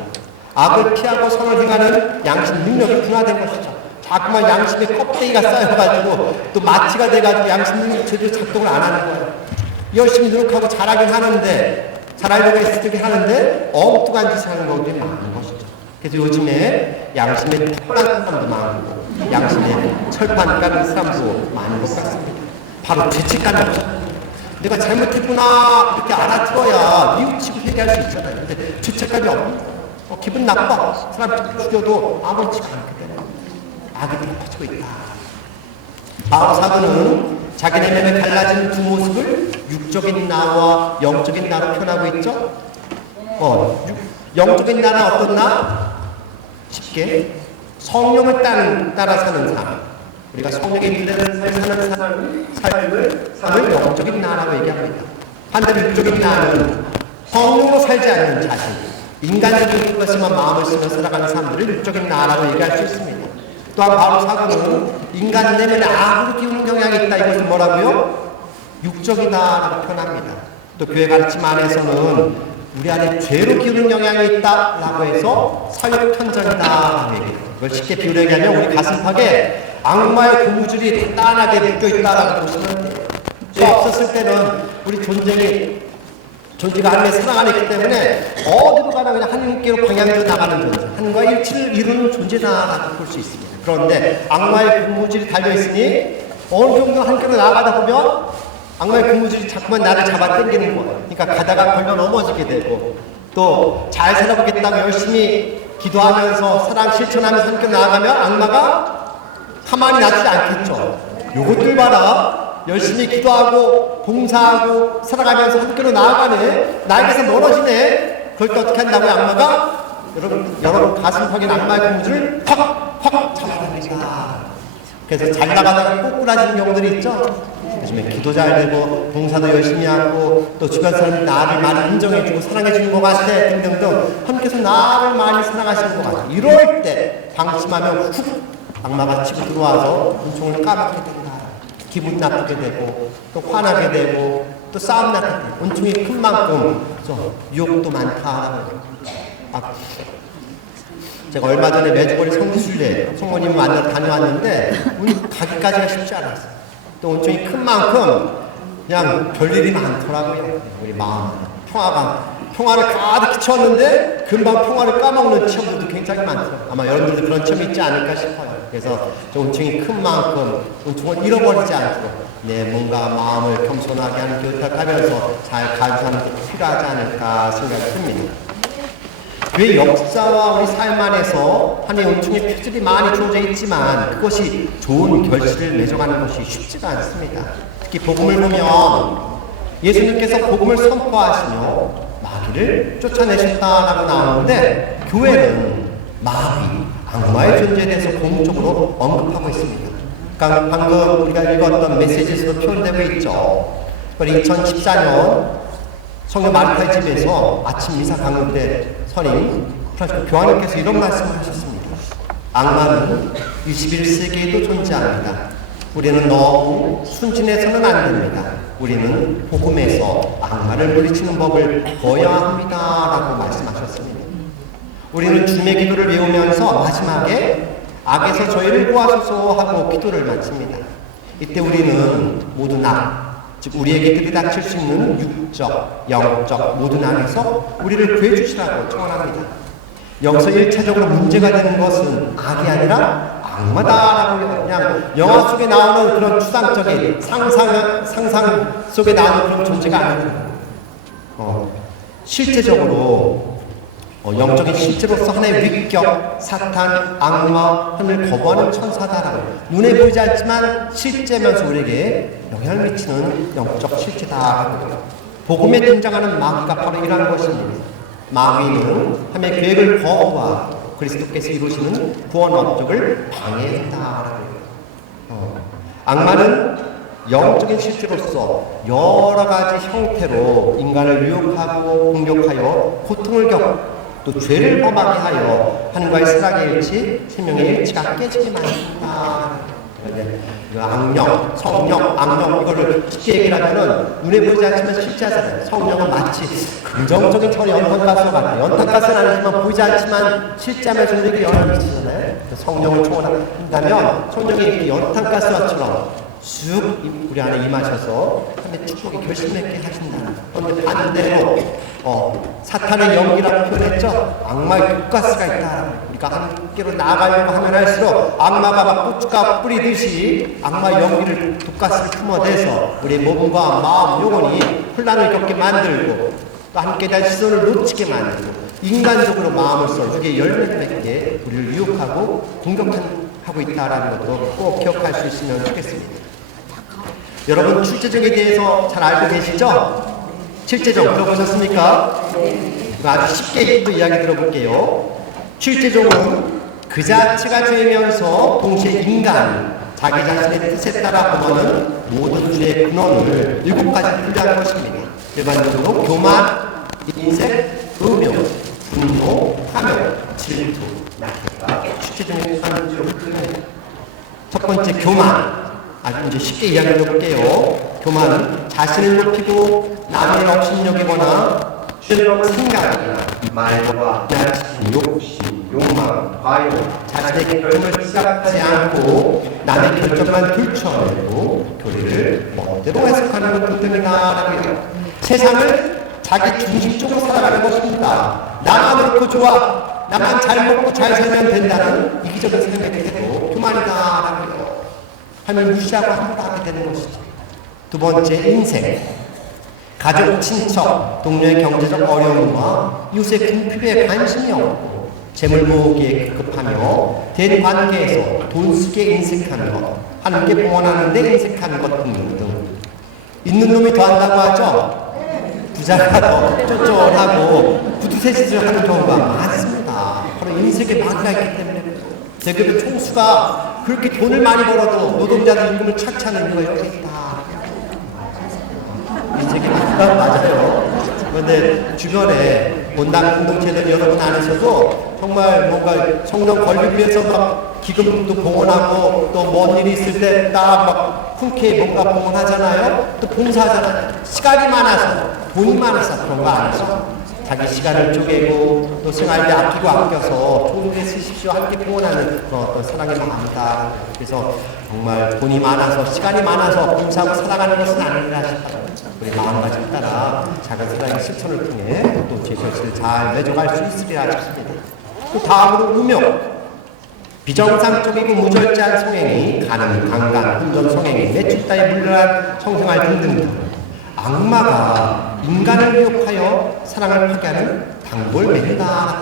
악을 피하고 선을 행하는 양심 능력이 분화된 것이죠. 자꾸만 양심의 껍데기가 쌓여가지고 또 마취가 돼가지고 양심 능력이 제대로 작동을 안 하는 거예요. 열심히 노력하고 잘하긴 하는데, 잘하려고 애쓰게 하는데 엉뚱한 짓을 하는 것들이 많은 것이죠. 그래서 요즘에 양심에 타락한 사람도 많고 양심에 철판 까는 사람도 많은 것 같습니다. 바로 죄책감이 없어요. 내가 잘못했구나 이렇게 알아들어야 뉘우치고 회개할 수 있잖아요. 근데 죄책감이 없는, 기분 나빠. 사람 죽여도 아무렇지가 않게 되는 악이 퍼지고 있다. 바울 사도는 자기 내면에 갈라진 두 모습을 육적인 나와 영적인 나로 표현하고 있죠. 영적인 나는 어떤 나? 쉽게 성령을 따라 사는 삶, 우리가 성령에 인도되는 삶을 사는 삶을 영적인 나라고 얘기합니다. 반대로 육적인 나는 성령으로 살지 않는 자신, 인간적인 것에만 마음을 쓰며 살아가는 사람들을 육적인 나라고 얘기할 수 있습니다. 또한 바울 사도는 인간 내면에 악으로 기우는 경향이 있다. 이것을 뭐라고요? 육적이다라고 표현합니다. 또 교회 가르침 안에서는 우리 안에 죄로 기우는 영향이 있다라고 해서 사육 편전이다라고 얘기해요. 이걸 쉽게 비유를 얘기하면 우리 가슴팍에 악마의 고무줄이 단단하게 묶여있다라고 보시면 돼요. 죄 없었을 때는 우리 존재가 하나님의 사랑 안에 있기 때문에 어디로 가나 그냥 하나님께로 방향되어 나가는 존재, 하나님과 일치를 이루는 존재다라고 볼 수 있습니다. 그런데 악마의 고무줄이 달려있으니 어느 정도 하나님께로 나아가다 보면 악마의 고무줄이 자꾸만 나를 잡아 당기는 거예요. 그러니까 가다가 걸려 넘어지게 되고, 또 잘 살아보겠다고 열심히 기도하면서 사랑 실천하면서 함께 나아가면 악마가 가만히 놔두지 않겠죠. 요것들 봐라. 열심히 기도하고 봉사하고 살아가면서 함께로 나아가네. 나에게서 멀어지네. 그럴 때 어떻게 한다고요? 악마가 여러분 가슴팍에 악마의 고무줄을 확 잡아당긴다. 그래서 잘 나가다가 꼬꾸라지는 경우들이 있죠. 요즘에 기도 잘 되고 봉사도 열심히 하고 또 주변 사람이 나를 많이 인정해주고 사랑해주는 것 같아 등등등 하나님께서 나를 많이 사랑하시는 것 같아. 이럴 때 방심하면 훅 악마가 치고 들어와서 은총을 까먹게 된다. 기분 나쁘게 되고 또 화나게 되고 또 싸움 나게 되고 은총이 큰 만큼 유혹도 많다. 제가 얼마 전에 매주거리 성지순례 성모님 만나러 다녀왔는데 가기까지가 쉽지 않았어요. 또 은총이 큰 만큼 그냥 별일이 많더라고요. 우리 마음 평화를 가득히 채웠는데 금방 평화를 까먹는 체험들도 굉장히 많더라고요. 아마 여러분들도 그런 체험이 있지 않을까 싶어요. 그래서 은총이 큰 만큼 은총을 잃어버리지 않도록 내 몸과 마음을 겸손하게 하는 교탁하면서 잘 간수하는 게 필요하지 않을까 생각이 듭니다. 교회 역사와 우리 삶 안에서 하나님의 은총의 표들이 많이 주어져 있지만 그것이 좋은 결실을 맺어가는 것이 쉽지가 않습니다. 특히 복음을 보면 예수님께서 복음을 선포하시며 마귀를 쫓아내셨다라고 나오는데 교회는 마귀, 악마의 존재에 대해서 공적으로 언급하고 있습니다. 그러니까 방금 우리가 읽었던 메시지에서도 표현되고 있죠. 2014년 성령 마르타의 집에서 아침 미사 강론 때 선임 프란시스 교황님께서 이런 말씀을 하셨습니다. 악마는 21세기에도 존재합니다. 우리는 너무 순진해서는 안 됩니다. 우리는 복음에서 악마를 물리치는 법을 배워야 합니다. 라고 말씀하셨습니다. 우리는 주님의 기도를 외우면서 마지막에 악에서 저희를 구하소서 하고 기도를 마칩니다. 이때 우리는 모든 즉 우리에게 들이닥칠 수 있는 육적, 영적 모든 악에서 우리를 구해주시라고 청원합니다. 여기서 1차적으로 문제가 되는 것은 악이 아니라 악마다라고 그냥 영화 속에 나오는 그런 추상적인 상상 속에 나오는 그런 존재가 아니고 실제적으로 영적인 실제로서 하나의 위격, 사탄, 악마, 하늘을 거부하는 천사다라고 눈에 보이지 않지만 실제면서 우리에게 영향을 미치는 영적 실체다. 복음에 등장하는 마귀가 바로 이러한 것입니다. 마귀는 하나님의 계획을 거부하고 그리스도께서 이루시는 구원 업적을 방해한다라고. 악마는 영적인 실체로서 여러 가지 형태로 인간을 유혹하고 공격하여 고통을 겪고 또 죄를 범하게 하여 하나님과의 사랑의 일치, 생명의 일치가 깨지게 만든다. 악령, 성령, 악령 이거를 쉽게 얘기를 하면은 눈에 보이지 않지만 실제 하잖아요. 성령은 마치 긍정적인 철의 연탄가스 같아요. 연탄가스는 아니지만 보이지 않지만 실제하면서 우리에게 영향을 미치잖아요. 성령을 초월한다면 성령이 이렇게 연탄가스처럼 쑥 우리 안에 임하셔서 하나님의 축복이 결실맺게 하신다. 그런데 반대로 사탄의 영이라고 표현했죠. 악마의 독가스가 있다. 우리가 함께로 나아가려고 하면 할수록 악마가 막 고춧가루 뿌리듯이 악마의 영기를 독가스를 품어대서 우리 몸과 마음, 영혼이 혼란을 겪게 만들고 또 함께 대한 시선을 놓치게 만들고 인간적으로 마음을 써 그게 열매를 맺게 우리를 유혹하고 공격하고 있다라는 것도 꼭 기억할 수 있으면 좋겠습니다. 여러분 출제종에 대해서 잘 알고 계시죠? 출제종 들어보셨습니까? 아주 쉽게 또 이야기 들어볼게요. 출제종은 그 자체가 죄면서 동시에 인간, 자기 자신의 뜻에 따라 범하는 모든 죄의 근원을 7가지 분류한 것입니다. 일반적으로 교만, 인색, 음욕, 분노, 탐욕, 질투, 낙태가 출제종의 하는 첫 번째 교만. 아주 이제 쉽게 이야기 해볼게요. 교만은 자신을 높이고 남의 업신여기거나 생각이나 말과 야심, 욕심, 욕망, 과욕, 자신의 결정을 지각하지 않고 남의 결정만 들춰내고 교리를 멋대로 해석하는 것 등등이다라고 해요. 세상을 자기 중심적으로 살아가는 것입니다. 나만 옳고 좋아, 나만 잘 먹고 잘 살면 된다는 이기적인 생각이 되고 교만이다라고 해요. 하면 무시하고 함부로 하게 되는 것이죠. 두 번째, 인생. 가족, 친척, 동료의 경제적 어려움과 이웃의 궁핍에 관심이 없고 재물 모으기에 급급하며 대관계에서 돈 쓰기에 인색하는 것, 하나님께 봉헌하는 데 인색하는 것 등등. 있는 놈이 더한다고 하죠? 부자가 더 쫀쫀하고 구두쇠질을 하는 경우가 많습니다. 바로 인색의 마귀가 있기 때문에 대개의 총수가 그렇게 돈을 많이 벌어도 노동자들 임금을 착취하는 이유가 여기 있다. 인생이 맞아요. 그런데 주변에 본당 공동체들 여러분 안에서도 정말 뭔가 성령 건립 위해서 막 기금도 봉헌하고 또 뭔 일이 있을 때 딱 막 흔쾌히 뭔가 봉헌하잖아요. 또 봉사하잖아요. 시간이 많아서 돈이 많아서 그런 거 아니죠. 자기 시간을 쪼개고 또 생활비 아껴서 좋은 데 쓰십시오. 함께 봉헌하는 그런 어떤 사랑의 마음이다. 그래서 정말 돈이 많아서 시간이 많아서 봉사하고 살아가는 것은 아니라 싶다. 우리 마음가짐 따라 작은 사랑의 실천을 통해 또 제 결실을 잘 맺어갈 수 있으리라 싶습니다. 또 다음으로 음욕. 비정상적이고 무절제한 성행이 가능, 강간, 혼전 성행이 매출 따위 물러난 성생활 등등 악마가 인간을 미혹하여 사랑을 파괴하는 단골맨이다.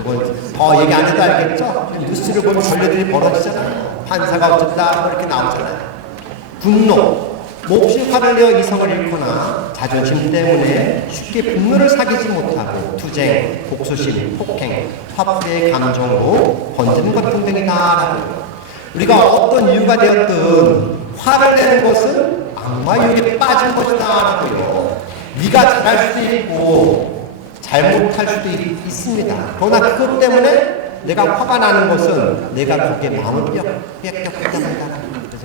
이건 더 얘기 안 해도 알겠죠? 뉴스를 보면 전례들이 벌어지잖아요. 판사가 어쩐다 뭐 이렇게 나오잖아요. 분노, 몹시 화를 내어 이성을 잃거나 자존심 때문에 쉽게 분노를 사귀지 못하고 투쟁, 복수심, 폭행, 화풀이의 감정으로 번지는 것 등등이다. 우리가 어떤 이유가 되었든 화를 내는 것은 악마 유혹에 빠진 것이다라고요. 네가 잘할 수도 있고 잘못할 수도 있습니다. 그러나 그것 때문에 내가 화가 나는 것은 내가 거기에 마음을 뺏겼다.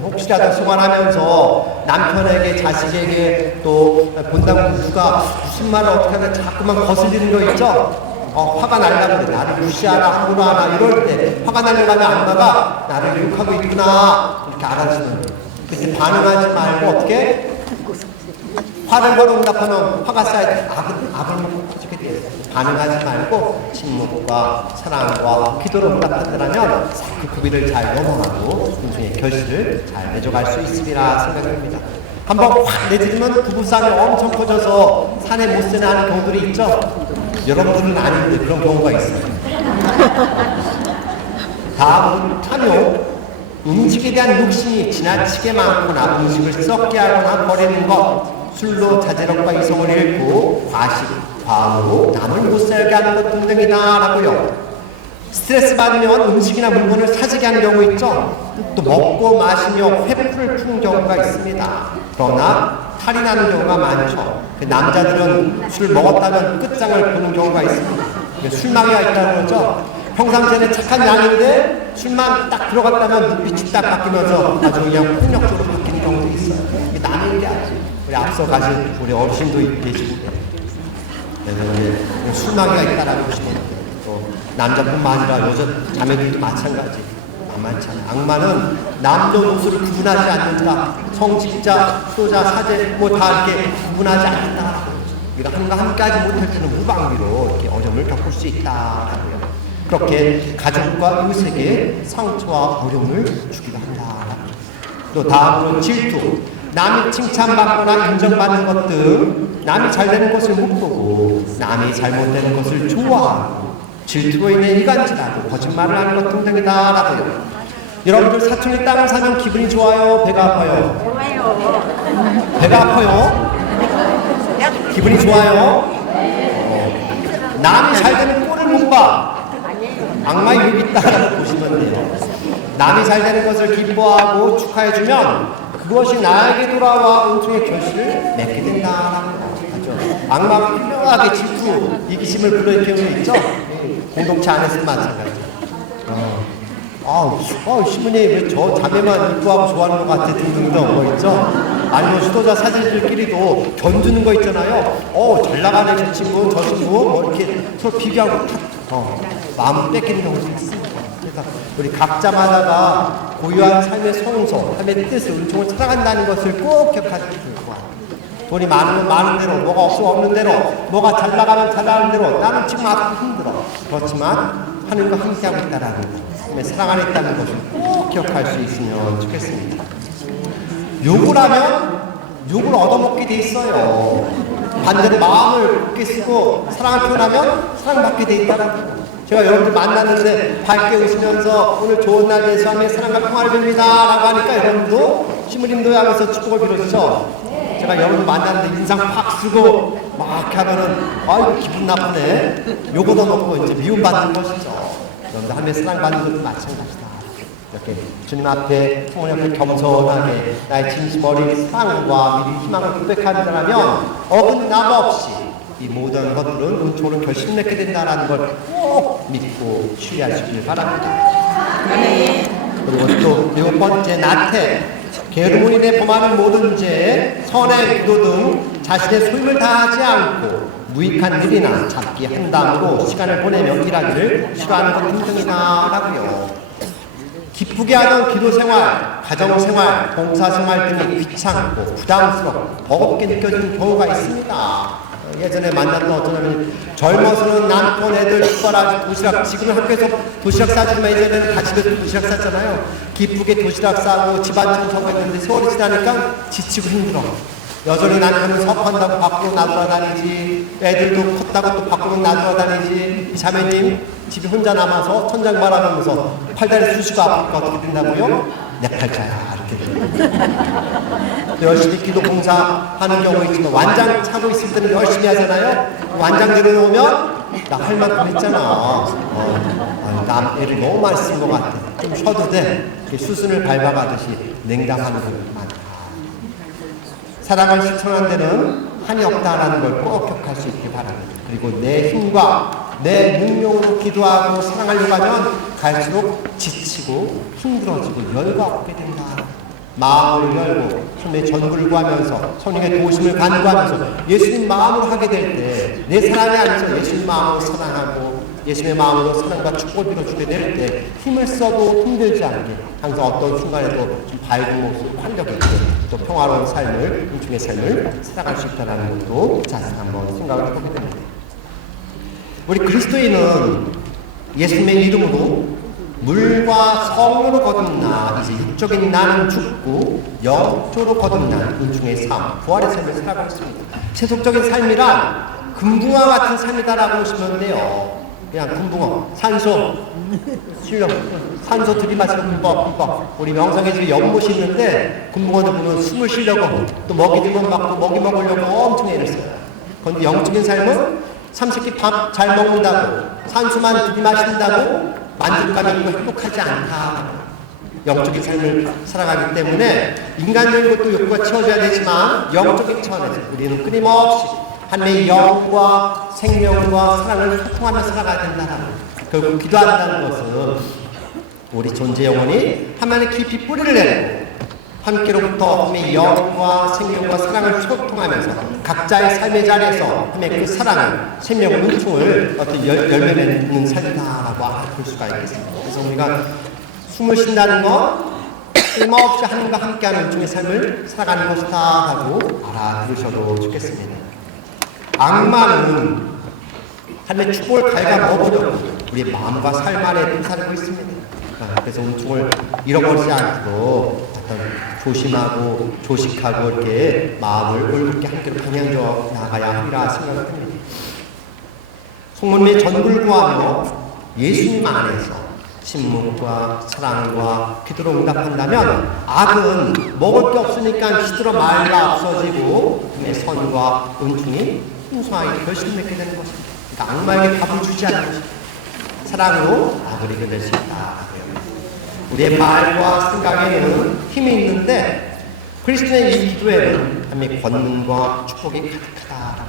혹시라도 소관하면서 남편에게 자식에게 또 본다고 누가 무슨 말을 어떻게 하면 자꾸만 거슬리는 거 있죠? 화가 나려고 그래. 나를 무시하나 함부로 하나 이럴 때 화가 나려고 하면 악마가 나를 욕하고 있구나 이렇게 알아주는 거예요. 그때 반응하지 말고 어떻게? 화를 걸어 응답하면 화가 쌓여 악을 먹고 터지게 돼요. 반응하지 말고 침묵과 사랑과 기도로 응답하더라면 그 고비를 잘 넘어가고 인생의 결실을 잘 맺어갈 수 있으리라 생각합니다. 한번 확 내지르면 부부싸움이 엄청 커져서 산에 못 새나 하는 경우들이 있죠? 여러분들은 아닌데 그런 경우가 있어요. 다음은 탐욕. 음식에 대한 욕심이 지나치게 많거나 음식을 썩게 하거나 버리는 것, 술로 자제력과 이성을 잃고 과식, 과음으로 남을 못 살게 하는 것 등등이다라고요. 스트레스 받으면 음식이나 물건을 사지게 하는 경우 있죠. 또 먹고 마시며 회풀을 푸는 경우가 있습니다. 그러나 탈이 나는 경우가 많죠. 남자들은 술 먹었다면 끝장을 보는 경우가 있습니다. 술망이가 있다는 거죠. 평상시에는 착한 양인데 술만 딱 들어갔다면 눈빛이 딱 바뀌면서 아주 그냥 폭력적으로 바뀌는 경우도 있어요. 이게 남의 일이 아니지. 우리 앞서 가신 우리 어르신도 계시고 그래서 술망이가 있다라고 보시면 또 남자뿐만 아니라 여자 자매들도 마찬가지. 만만치 않아. 악마는 남녀 노소를 구분하지 않는다. 성직자, 수도자, 사제 뭐 다 이렇게 구분하지 않는다. 우리가 함께 하지 못할 때는 무방비로 이렇게 어려움을 겪을 수 있다. 그렇게 가족과 이웃에게 상처와 어려움을 주기도 한다. 또 다음으로 질투. 남이 칭찬받거나 인정받는 것 등 남이 잘되는 것을 못 보고 남이 잘못되는 것을 좋아하고 질투로 인해 이간질하고 거짓말을 하는 것 등등이다라고요. 여러분들 사촌이 땅을 사면 기분이 좋아요? 배가 아파요? 좋아요. 배가 아파요? 기분이 좋아요? 남이 잘되는 꼴을 못 봐. 악마의 유혹이 있다라고 보시면 돼요. 남이 잘되는 것을 기뻐하고 축하해주면 그것이 나에게 돌아와 은총의 결실을 맺게 된다라는 거죠. 악마가 필요하게 질투, 이기심을 불러일으키는 게 있죠? 공동체 안에서도 마찬가지죠. 시부님 왜 저 자매만 이뻐하고 좋아하는 것 같아 등등등 뭐 있죠? 아니면 수도자 사제들끼리도 견주는 거 있잖아요. 잘 나가네 저 친구 저 친구 뭐 이렇게 서로 비교하고 마음을 뺏기는 경우도 있습니다. 그러니까 우리 각자마다가 고유한 삶의 성소, 삶의 뜻을 은총을 찾아간다는 것을 꼭 기억하시기 바랍니다. 돈이 많으면 많은 대로, 뭐가 없으면 없는 대로, 뭐가 잘 나가면 잘 나가는 대로 나는 지금 아프고 힘들어. 그렇지만 하늘과 함께하고 있다라는 것, 사랑 안에 있다는 것을 꼭 기억할 수 있으면 좋겠습니다. 욕을 하면 욕을 얻어먹게 돼 있어요. 반대로 마음을 굳게 쓰고 사랑을 표현하면 사랑받게 돼 있다라는 거. 제가 여러분들 만났는데 밝게 웃으면서 오늘 좋은 날 되서 하며 사랑과 평화를 빕니다 라고 하니까 여러분도 시무림도 하면서 축복을 빌어주죠. 제가 여러분들 만났는데 인상 팍 쓰고 막 이렇게 하면은 아이고 기분 나쁘네. 욕 얻어먹고 이제 미움받는 것이죠. 여러분들 하며 사랑받는 것도 마찬가지다. 이렇게 주님 앞에 성령 앞에 겸손하게 나의 진심 어린 사랑과 믿음 희망을 고백한다면 어긋남 없이 이 모든 것들은 은총으로 결실맺게 된다는 걸 꼭 믿고 신뢰하시길 바랍니다. 그리고 또 6번째 나태 게으름으로 인해 범하는 모든 죄, 선행, 기도 등 자신의 소임을 다하지 않고 무익한 일이나 잡기 한담으로 시간을 보내며 일하기를 싫어하는 것 등등이다라고요. 기쁘게 하던 기도생활, 가정생활, 봉사생활 등이 귀찮고 부담스럽고 버겁게 느껴지는 경우가 있습니다. 예전에 만났던 어쩌면 젊어서는 남편 애들 축발하고 도시락, 지금은 학교에서 도시락 싸주지만 예전에는 다 집에서 도시락 쌌잖아요. 기쁘게 도시락 싸고 집안 청소하고 했는데 세월이 지나니까 지치고 힘들어. 여전히 남편은 섭한다고 밖으로 나돌아다니지, 애들도 컸다고 또 밖으로 나돌아다니지. 이 자매님 집에 혼자 남아서 천장 바라보면서 팔다리 쑤시고 아프니까 어떻게 된다고요? 내 팔자야 이렇게 됩니다. 열심히 기도 봉사하는 경우 있지만 완장 차고 있을 때는 열심히 하잖아요. 완장 들어놓으면 나 할 만큼 했잖아. 남 애를 너무 많이 쓴 것 같아. 좀 쉬어도 돼. 수순을 밟아가듯이 냉담하는 경우가 많다. 사랑을 실천한 데는 한이 없다라는 걸 꼭 기억할 수 있길 바랍니다. 그리고 내 힘과 내 능력으로 기도하고 사랑하려고 하면 갈수록 지치고 힘들어지고 열과 없게 된다. 마음을 열고 하나님의 전부를 구하면서 성령의 도우심을 간구하면서 예수님 마음으로 하게 될 때 내 사랑이 아니라 예수님 마음으로 사랑하고 예수님의 마음으로 사랑과 축복을 빌어주게 될 때 힘을 써도 힘들지 않게 항상 어떤 순간에도 좀 밝은 모습, 활력 있고 또 평화로운 삶을, 은총의 삶을 살아갈 수 있다는 것도 자세히 한번 생각을 해보게 됩니다. 우리 그리스도인은 예수님의 이름으로 물과 성으로 거듭나 이제 육적인 나는 죽고 영적으로 거듭난 은총의 삶, 부활의 삶을 살아가고 있습니다. 세속적인 삶이란 금붕어 같은 삶이다라고 보시면 돼요. 그냥 금붕어, 산소, 실력, 산소 들이마시는 불법. 우리 명상에 지금 연못이 있는데 금붕어들 보면 숨을 쉬려고 또 먹이 들면 막고 먹이 먹으려고 엄청 애를 써요. 그런데 영적인 삶은 삼식기 밥 잘 먹는다고 산소만 들이마신다고 만족감 있고 행복하지 않다. 영적인 삶을 살아가기 때문에 인간적인 것도 욕구가 채워져야 되지만 영적인 차원에서 우리는 끊임없이 하나님의 영과 생명과 사랑을 소통하며 살아가야 된다라고. 결국 기도한다는 것은 우리 존재 영혼이 하나님 깊이 뿌리를 내고 함께로부터 하나님의 영과 생명과 사랑을 소통하면서 각자의 삶의 자리에서 하나님의 그 사랑을, 생명을, 은총을 어떤 열매 맺는 삶이다라고 볼 수가 있겠습니다. 그래서 우리가 숨을 쉰다는 건 끊임없이 하나님과 함께하는 은총의 삶을 살아가는 것이다 하고 알아들으셔도 좋겠습니다. 악마는 하나님의 축복을 갉아먹으려고 우리의 마음과 삶 안에 도사리고 있습니다. 그래서 은총을 잃어버리지 않도록 어떤 조심하고 조식하고 이렇게 마음을 올곧게 함께로 방향져 나가야 하리라 생각을 합니다. 성문의 전부를 구하며 예수님 안에서 침묵과 사랑과 기도로 응답한다면 악은 먹을 게 없으니까 시들어 말라 없어지고 내 선과 은총이 풍성하게 결실맺게 되는 것입니다. 그러니까 악마에게 답을 주지 않는 것입니다. 사랑으로 악을 이겨낼 수 있다. 우리의 말과 생각에는 힘이 있는데 그리스도의 이 기도에는 하나님의 권능과 축복이 가득하다.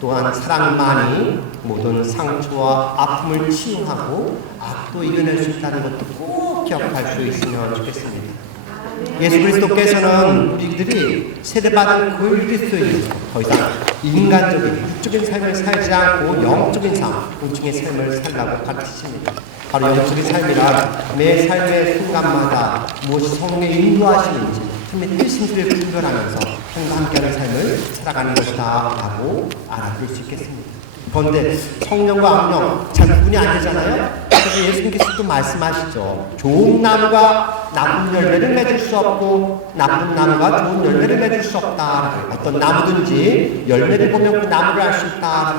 또한 사랑만이 모든 상처와 아픔을 치유하고 악도 이겨낼 수 있다는 것도 꼭 기억할 수 있으면 좋겠습니다. 예수 그리스도께서는 우리들이 세대받은 그 그리스도인 더 이상 인간적인 육적인 삶을 살지 않고 영적인 삶, 은총의 삶을 살라고 가르치십니다. 바로 영적인 삶이란 매 삶의 순간마다 무엇이 성령의 인도하시는지 하나님의 뜻심들을 분별하면서 하나님과 함께하는 삶을 살아가는 것이다 라고 알아볼 수 있겠습니다. 그런데 성령과 악령 잘 구분이 안 되잖아요. 그래서 예수님께서도 말씀하시죠. 좋은 나무가 나쁜 열매를 맺을 수 없고 나쁜 나무가 좋은 열매를 맺을 수 없다. 어떤 나무든지 열매를 보면 그 나무를 알 수 있다.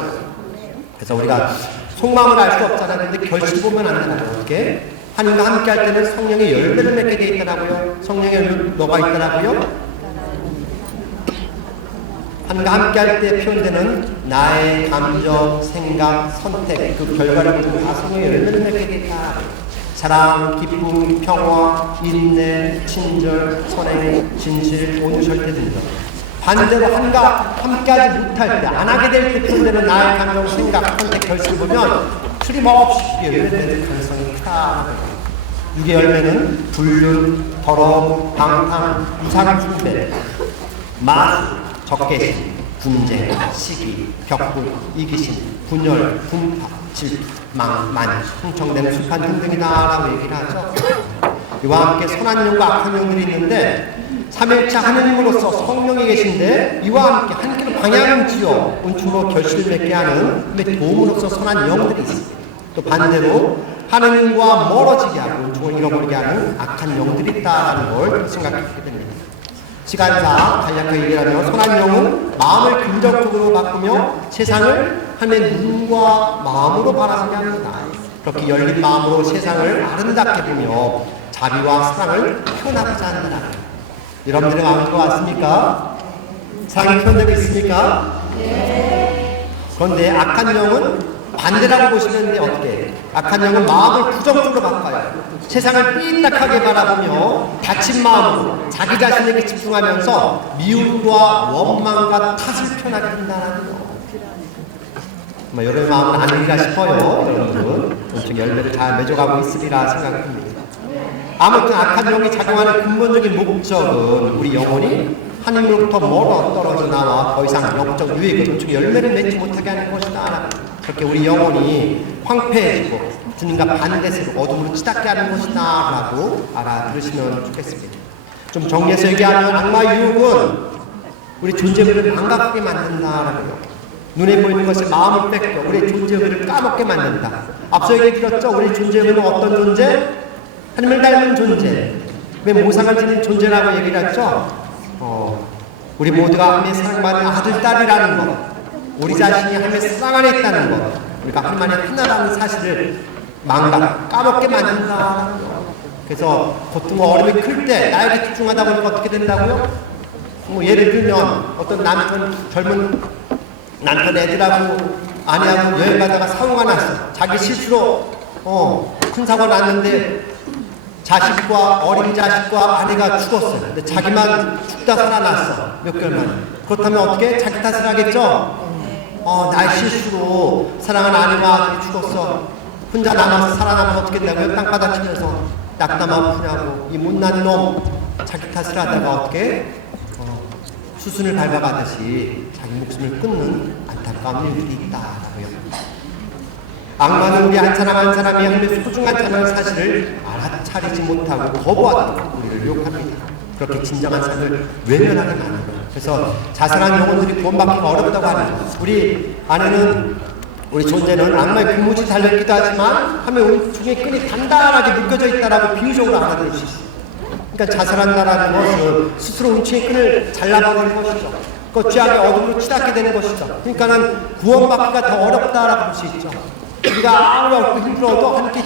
그래서 우리가 속마음을 알 수 없잖아요. 근데 결실 보면 안 되나요? 어떻게? 하나님과 함께 할 때는 성령의 열매를 맺게 돼 있더라고요. 성령의 열매 뭐가 있더라고요? 하나님과 함께 할 때 표현되는 나의 감정, 생각, 선택, 그 결과를 보고 다 성령의 열매를 맺게 돼 있다. 사랑, 기쁨, 평화, 인내, 친절, 선행, 진실, 온유, 절대 등등. 반대로 함께하지 못할 때, 안 하게 될 때 표현되는 나의 감정, 생각, 선택, 결심을 보면 틀림없이 열매될 가능성이 크다. 육의 열매는 불륜, 더러움, 방탕, 유상 숭배, 마수, 적개심, 분쟁, 시기, 격분, 이기심, 분열, 분파, 질투, 만, 흥청되는 술판 등등이다라고 얘기를 하죠. 이와 함께 선한 영과 악한 영들이 있는데 삼일차 하느님으로서 성령이 계신데 이와 함께 한 길로 방향을 지어 은총으로 결실을 맺게 하는 도움으로서 선한 영들이 있습니다. 또 반대로 하느님과 멀어지게 하고 은총을 잃어버리게 하는 악한 영들이 있다는 걸 생각하게 됩니다. 시간상 간략하게 얘기하면 선한 영은 마음을 긍정적으로 바꾸며 세상을 하나님의 눈과 마음으로 바라보게 합니다. 그렇게 열린 마음으로 세상을 아름답게 보며 자비와 사랑을 표현하고자 한다. 여러분들의 마음인 것 같습니까? 사랑이 표현되고 있습니까? 네. 그런데 악한 영은 반대라고 보시는데 어떻게? 악한 영은 마음을 부정적으로 바꿔요. 세상을 삐딱하게 바라보며 다친 마음으로 자기 자신에게 집중하면서 미움과 원망과 탓을 표현하게 된다는 거. 여러분의 마음은 아니리라 싶어요. 여러분들은 엄청 열매를 잘 맺어가고 있으리라 생각합니다. 아무튼 악한 영이 작용하는 근본적인 목적은 우리 영혼이 하나님으로부터 멀어 떨어져 나와 더 이상 영적 유익을 엄청 열매를 맺지 못하게 하는 것이다. 그렇게 우리 영혼이 황폐해지고 주님과 반대세로 어둠으로 치닫게 하는 것이다 라고 알아들으시면 좋겠습니다. 좀 정리해서 얘기하면 악마 유혹은 우리 존재를 반갑게 만든다라고요. 눈에 보이는 것이 마음을 뺏겨 우리의 존재를 까먹게 만든다. 앞서 얘기 들었죠? 우리 존재는 어떤 존재? 하나님을 닮은 존재. 왜 모상을 지닌 존재라고 얘기를 했죠? 우리 모두가 하나님의 사랑받는 아들, 딸이라는 것. 우리 자신이 하나님의 사랑 안에 있다는 것. 우리가 하나님의 하나라는 사실을 까먹게 만든다. 그래서 고통과 어려움이 클 때 나에게 집중하다 보니까 어떻게 된다고요? 예를 들면 어떤 젊은 남편 애들하고 아내하고 여행 가다가 사고가 났어. 자기 실수로 큰 사고가 났는데 자식과 어린 자식과 아내가 죽었어요. 근데 자기만 죽다 살아났어. 몇 개월 만에. 그렇다면 어떻게? 자기 탓을 하겠죠? 나의 실수로 사랑하는 아내와 아들이 죽었어. 혼자 남아서 살아남으면 어떻게 된다고요? 땅바닥 치면서 낙담하고 푸냐고 이 못난 놈 자기 탓을 하다가 어떻게? 수순을 밟아가듯이 자기 목숨을 끊는 안타까운 일들이 있다고요. 악마는 우리 한 사람 한 사람이 하나님의 소중하다는 사실을 알아차리지 못하고 거부하도록 우리를 유혹합니다. 그렇게 진정한 삶을 외면하게 만듭니다. 그래서 자살한 영혼들이 구원받기가 어렵다고 하는 거예요. 우리 존재는 악마의 근무지 달려있기도 하지만 하나님의 은총의 끈이 단단하게 묶여져 있다라고 비유적으로 알아들을 수 있어요. 그러니까 자살한다라는 것은 스스로 은총의 끈을 잘라버리는 것이죠. 그 죄악의 어둠으로 치닫게 되는 것이죠. 그러니까는 구원받기가 더 어렵다라고 볼 수 있죠. 우리가 아무리 어렵고 힘들어도 함께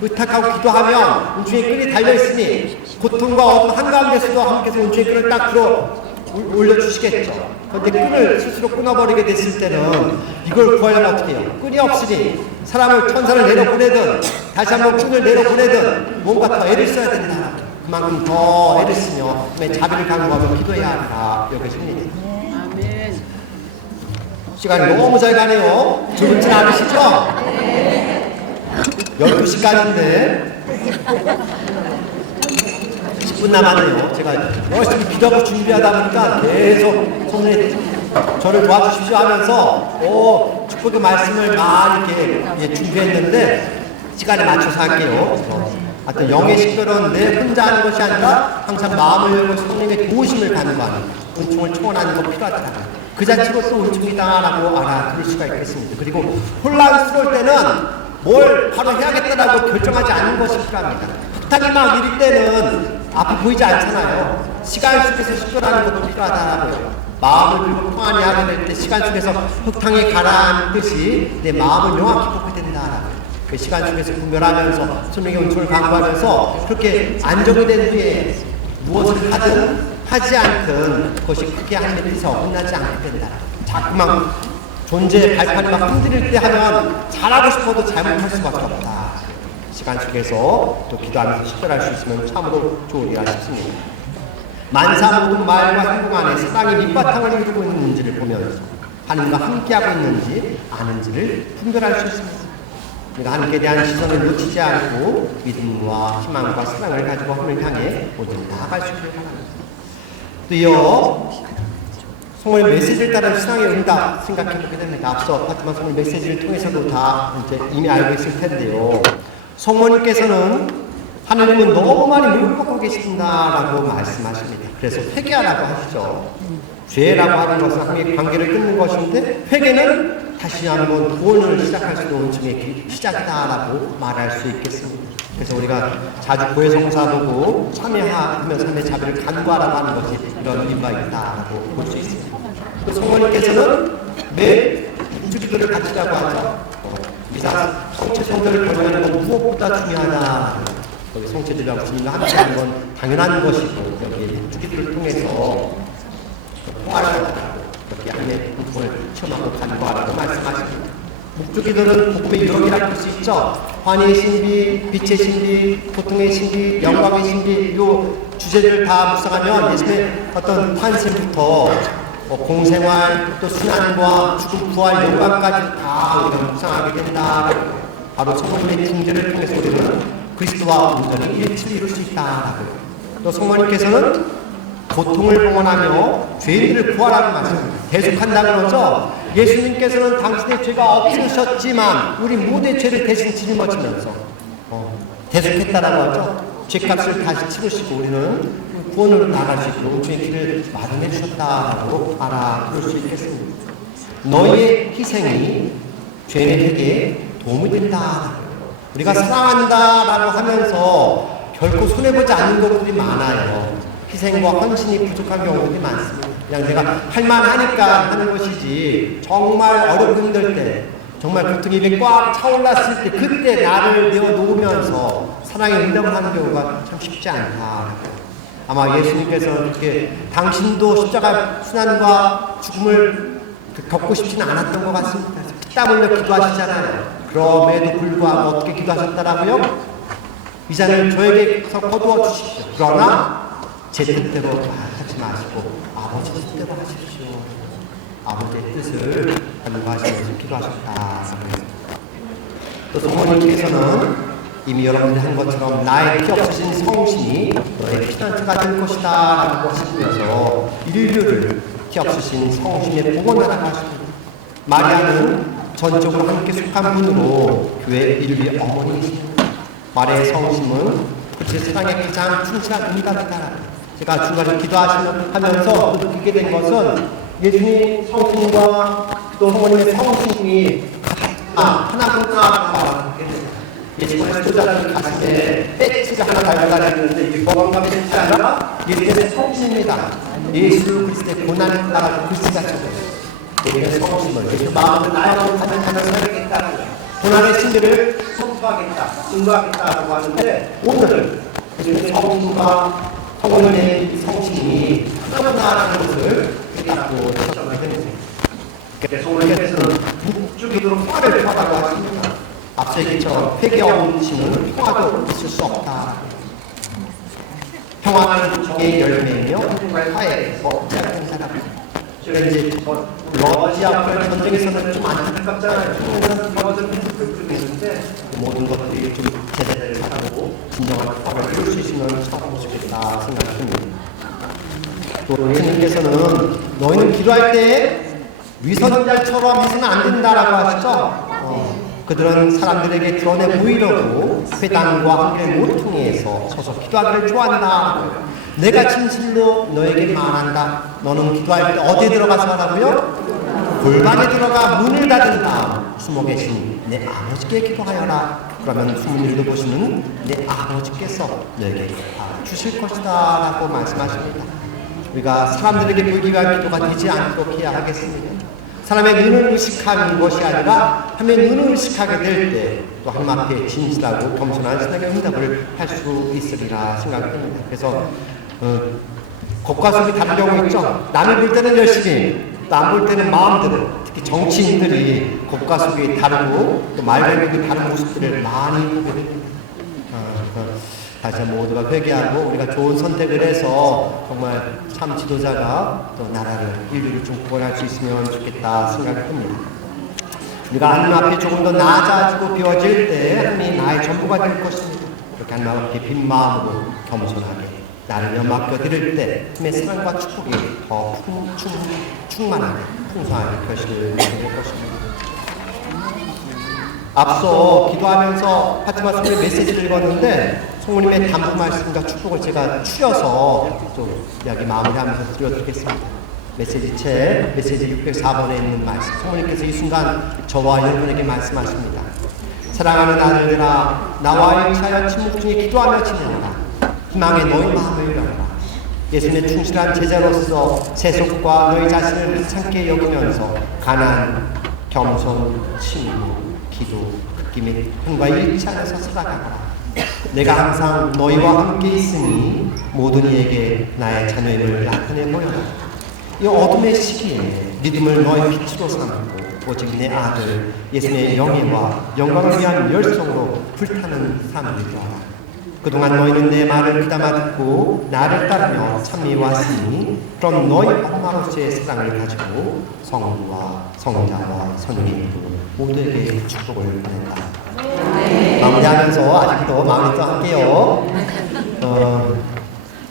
의탁하고 기도하면 은총의 끈이 달려있으니 고통과 어둠 한가운데서도 하나님께서 은총의 끈을 딱 들어 올려주시겠죠. 그런데 끈을 스스로 끊어버리게 됐을 때는 이걸 구하려면 어떻게 해요? 끈이 없으니 천사를 내려보내든 다시 한번 끈을 내려보내든 뭔가 더 애를 써야 된다. 그만큼 더 애를 쓰며 자비를 강구하며 기도해야 한다. 여기십니다. 아멘. 시간이 너무 잘 가네요. 즐겁진 않으시죠? 12시까지인데 10분 남았네요. 제가 열심히 기도하고 준비하다 보니까 계속 손에 저를 도와주십시오 하면서 축복의 말씀을 많이 이렇게 준비했는데 시간에 맞춰서 할게요. 하여튼 영의 식별은 내 혼자 하는 것이 아니라 항상 마음을 열고 성령의 도우심을 간구하는 은총을 초원하는 것 필요하다. 그 자체로 또 은총이다라고 알아들을 수가 있겠습니다. 그리고 혼란스러울 때는 뭘 바로 해야겠다라고 결정하지 않는 것이 필요합니다. 흑탕이 막 이럴 때는 앞이 보이지 않잖아요. 시간 속에서 식별하는 것도 필요하다라고요. 마음을 들고 평안히 하게 될 때 시간 속에서 흑탕이 가라앉는 듯이 내 마음을 명확히 뽑게 된다라고요. 그 시간 속에서 분별하면서 성령의 은총을 강구하면서 그렇게 안정이 된 후에 무엇을 하든 하지 않든 그것이 크게 하나님의 뜻에 어긋나지 않게 된다. 자꾸만 존재의 발판이 막 흔들릴 때 하면 잘하고 싶어도 잘못할 수밖에 없다. 시간 속에서 또 기도하면서 식별할 수 있으면 참으로 좋으리라 싶습니다. 만사 모든 말과 행동 안에 사랑이 밑바탕을 이루고 있는지를 보면서 하나님과 함께하고 있는지 아는지를 분별할 수 있습니다. 우리가 하나님께 대한 시선을 놓치지 않고 믿음과 희망과 사랑을 가지고 하나님을 향해 모두 나아갈 수 있기를 바랍니다. 또 이어 성모의 메시지를 따른 신앙의 응답 생각해보게 됩니다. 앞서 파티마 성모 메시지를 통해서도 다 이제 이미 알고 있을 텐데요. 성모님께서는 하나님은 너무 많이 물고 계신다라고 말씀하십니다. 그래서 회개하라고 하시죠. 죄라고 하는 것은 하나님의 관계를 끊는 것인데 회개는 다시 한번 구원을 시작할 수 있는 중의 시작이다라고 말할 수 있겠습니다. 그래서 우리가 자주 고해성사 보고 참여하며 삶의 자비를 간구하라고 하는 것이 이런 의미가 있다라고 볼 수 있습니다. 또 성모님께서는 매일 우주기도를 바치라고 하죠. 미사 성체 성도를 경외하는 건 무엇보다 중요하다. 여기 성체들이랑 주님과 함께하는 건 당연한 것이고 여기 우주기도를 통해서 포괄을 이렇게 하나님의 구원을 체험하고 간구하라고 말씀하십니다. 묵주기도는 복음의 유형이라고 할 수 있죠. 환희의 신비, 빛의 신비, 고통의 신비, 영광의 신비 이 주제를 다 묵상하면 예수님의 어떤 탄생부터 공생활, 또 순환과 죽음, 부활, 영광까지 다 우리가 묵상하게 된다. 바로 성모님의 징계를 통해서 우리는 그리스도와 온전히 일치를 이룰 수 있다라고. 또 성모님께서는 고통을 봉헌하며 죄인들을 구하라는 말씀입니다. 대속한다는 거죠. 예수님께서는 당신의 죄가 없으셨지만 우리 모두의 죄를 대신 짊어지면서 대속했다라고 하죠. 죄값을 다시 치르시고 우리는 구원으로 나갈 수 있도록 온전히 길을 마련해 주셨다라고 알아볼 수 있겠습니다. 너희의 희생이 죄인에게 도움이 된다. 우리가 사랑한다라고 하면서 결코 손해보지 않는 것들이 많아요. 희생과 헌신이 부족한 경우들이 많습니다. 그냥 내가 할만하니까 하는 것이지 정말 어렵고 힘들 때 정말 고통이 입에 꽉 차올랐을 때 그때 나를 내어놓으면서 사랑의 응답을 하는 경우가 참 쉽지 않다. 아마 예수님께서 이렇게 당신도 십자가 순환과 죽음을 겪고 싶지는 않았던 것 같습니다. 땀 흘려 기도하시잖아요. 그럼에도 불구하고 어떻게 기도하셨다라고요? 이 잔을 저에게서 거두어 주십시오. 그러나 제 뜻대로 하지 마시고 아버지 뜻대로 하십시오. 아버지의 뜻을 간구하시면서 기도하셨다. 또 성모님께서는 이미 여러분들이 한 것처럼 나의 피 없으신 성신이 너의 피난처가 될 것이다 라고 하시면서 인류를 피 없으신 성신의 복원하라고 하십니다. 마리아는 전적으로 함께 속한 분으로 교회 인류의 어머니이십니다. 마리아의 성심은 그의 사랑에 가장 충실한 응답이다. 제가 중간에 기도하면서 느끼게 된 것은 예수님 성신과 또 성모님의 성신이 하나구나. 예수님의 소자를 가슴에 배지가 하나 달달했는데 이 뭐가 배지가 아니라 예수님의 성신입니다. 예수 그리스도의 고난을 따라 글씨가 적어요. 예수님의 성신을 예수 마음을 나야로 가득하는 사역이겠다. 고난의 신비를 선포하겠다, 증거하겠다라고 하는데 오늘 예수님의 성신과 성모님의 성신이 하나구나라는 것을 깨닫고 찾아가게 됩니다. 그래서 성모님께서는 묵주기도로 화를 토하다고 하십니다. 앞서 얘기처럼 회개 없이는 평화도 있을 수 없다. 평화는 정의 열매이며 한국과의 화해에서 시작된 사람. 제가 이제 러시아 우크라이나 전쟁에서는 좀 안타깝잖아요. 중국에서는 평화를 했는데 모든 것들이 좀 제대를 하고 진정한 평화를 이룰 수 있으면 참 좋겠다 생각합니다. 또 예수님께서는 너희는 기도할 때 위선자처럼 해서는 안 된다라고 하시죠. 그들은 사람들에게 드러내 보이려고 회당과 함께 모퉁이에서 서서 기도하기를 좋아한다. 내가 진실로 너에게 말한다. 너는 기도할 때 어디에 들어가서 하라고요? 골방에 들어가 문을 닫은 다음 숨어 계신 내 아버지께 기도하여라. 그러면 숨을 보시는 내 아버지께서 너에게 주실 것이다 라고 말씀하십니다. 우리가 사람들에게 보이기 위한 기도가 되지 않도록 해야 하겠습니다. 사람의 눈을 의식하는 것이 아니라 하나님의 눈을 의식하게 될 때 또 하나님 앞에 진실하고 겸손한 신앙의 응답을 할 수 있으리라 생각합니다. 그래서 겉과 속이 다른 경우 있죠. 남이 볼 때는 열심히, 또 안 볼 때는 마음대로. 특히 정치인들이 겉과 속이 다르고 또 말과 행동이 다른 모습들을 많이 보게 됩니다. 다시 한번 모두가 회개하고 우리가 좋은 선택을 해서 정말 참 지도자가 또 나라를 인류를 좀 구원할 수 있으면 좋겠다 생각이 듭니다. 우리가 하나님 앞에 조금 더 나아지고 비워질 때 하나님이 나의 전부가 될 것입니다. 이렇게 하나님 앞에 빈 마음으로 겸손하게 나를 맡겨드릴 때 하나님의 사랑과 축복이 더 충만하게 풍성하게 결실을 맺을 것입니다. 앞서 기도하면서 파티마 성의 메시지를 읽었는데 성모님의 담부 말씀과 축복을 제가 추려서 좀 이야기 마무리하면서 드려드리겠습니다. 메시지 604번에 있는 말씀. 성모님께서 이 순간 저와 여러분에게 말씀하십니다. 사랑하는 아들들아, 나와 일치하여 침묵 중에 기도하며 지내라. 희망의 너희 마음을 열어라. 예수님의 충실한 제자로서 세속과 너희 자신을 하찮게 여기면서 가난, 겸손, 침묵, 기도, 극기 및 hun과 일치하면서 살아가라. 내가 항상 너희와 함께 있으니 모든 이에게 나의 자녀임을 나타내 보여라. 이 어둠의 시기에 믿음을 너희 빛으로 삼고 오직 내 아들 예수님의 영예와 영광을 위한 열성으로 불타는 삶을 이루어라. 그동안 너희는 내 말을 귀담아 듣고 나를 따르며 참미왔으니 그럼 너희 엄마로서의 사랑을 가지고 성부와 성자와 성령님도 모두에게 축복을 보낸다. 마무리하면서 아직도 마무리도 할게요.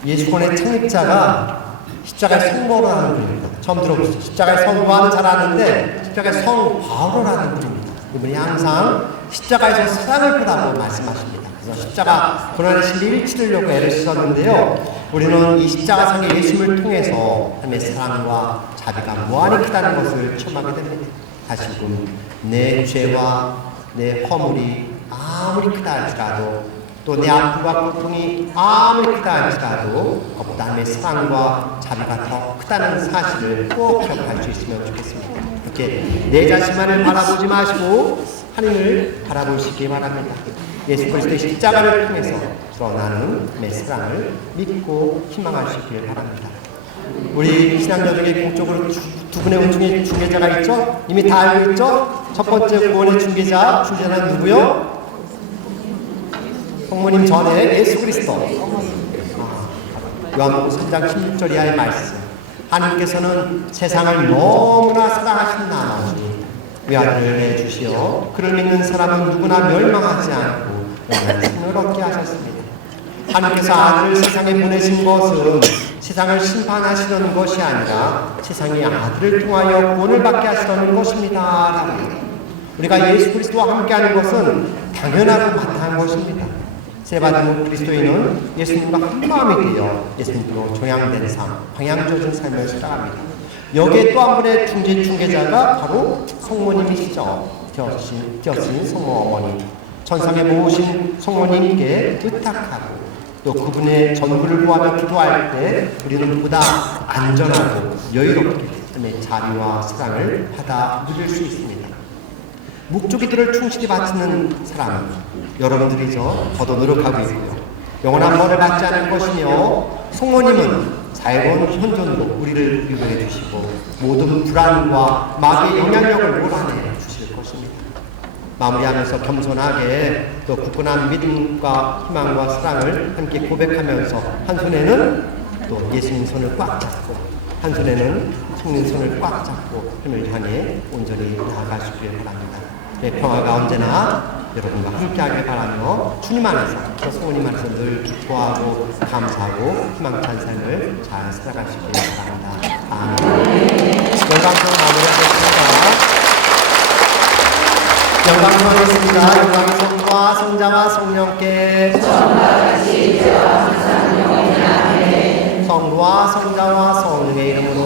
예수권의 창립자가 십자가의 성모라는 분입니다. 처음 들어보시죠? 십자가의 성모는 잘 아는데 십자가의 성바울이라는 분입니다. 이분이 항상 십자가에서 사랑을 보다고 말씀하십니다. 그래서 십자가 고난의 진리를 치르려고 애를 쓰셨는데요. 우리는 이 십자가상의 예수님을 통해서 하나님의 사랑과 자비가 무한히 크다는 것을 체험하게 됩니다. 다시금 내 죄와 내 허물이 아무리 크다 할지라도 또 내 아픔과 고통이 아무리 크다 할지라도 그보다 하나님의 사랑과 자비가 더 크다는 사실을 꼭 기억할 수 있으면 좋겠습니다. 이렇게 내 자신만을 바라보지 마시고 하나님을 바라보시기 바랍니다. 예수 그리스도의 십자가를 통해서 드러나는 내 사랑을 믿고 희망하시길 바랍니다. 우리 신앙여정의 공적으로 두 분의 중개자가 있죠? 이미 다 알고 있죠? 첫 번째 구원의 중개자, 주제는 누구요? 성모님 전에 예수 그리스도. 요한복음 3장 16절 이하의 말씀. 하나님께서는 세상을 너무나 사랑하신 나머지 외아들을 내주시어 그를 믿는 사람은 누구나 멸망하지 않고 영원한 생을 얻게 하셨습니다. 하나님께서 아들을 세상에 보내신 것은 세상을 심판하시려는 것이 아니라 세상이 아들을 통하여 구원을 받게 하시려는 것입니다. 우리가 예수 그리스도와 함께하는 것은 당연하고 마땅한 것입니다. 세례받은 그리스도인은 예수님과 한 마음이 되어 예수님으로 종양된 삶, 방향조준 삶을 살아갑니다. 여기에 또 한 분의 중개자가 바로 성모님이시죠. 되어신 성모 어머니. 천상에 모으신 성모님께 의탁하고 또 그분의 전부를 구하며 기도할 때 우리는 보다 안전하고 여유롭게 하나님의 자비와 사랑을 받아 누릴 수 있습니다. 묵주기들을 충실히 바치는 사람은 여러분들이죠. 저도 노력하고 있고요. 영원한 벌을 받지 않을 것이며 성모님은 자유로운 현존으로 우리를 유도해 주시고 모든 불안과 마귀의 영향력을 몰아내 주실 것입니다. 마무리하면서 겸손하게 또 굳건한 믿음과 희망과 사랑을 함께 고백하면서 한 손에는 또 예수님 손을 꽉 잡고 한 손에는 성령 손을 꽉 잡고 하나님을 향해 온전히 나아가시길 바랍니다. 평화가 언제나 여러분과 함께하길 바라며 주님 안에서 저 성모님 안에서 늘 기뻐하고 감사하고 희망찬 삶을 잘 살아가시길 바랍니다. 아멘. 영광송 마무리하겠습니다. 영광이 성부와 성자와 성령께 성부와 성자와 성령의 이름으로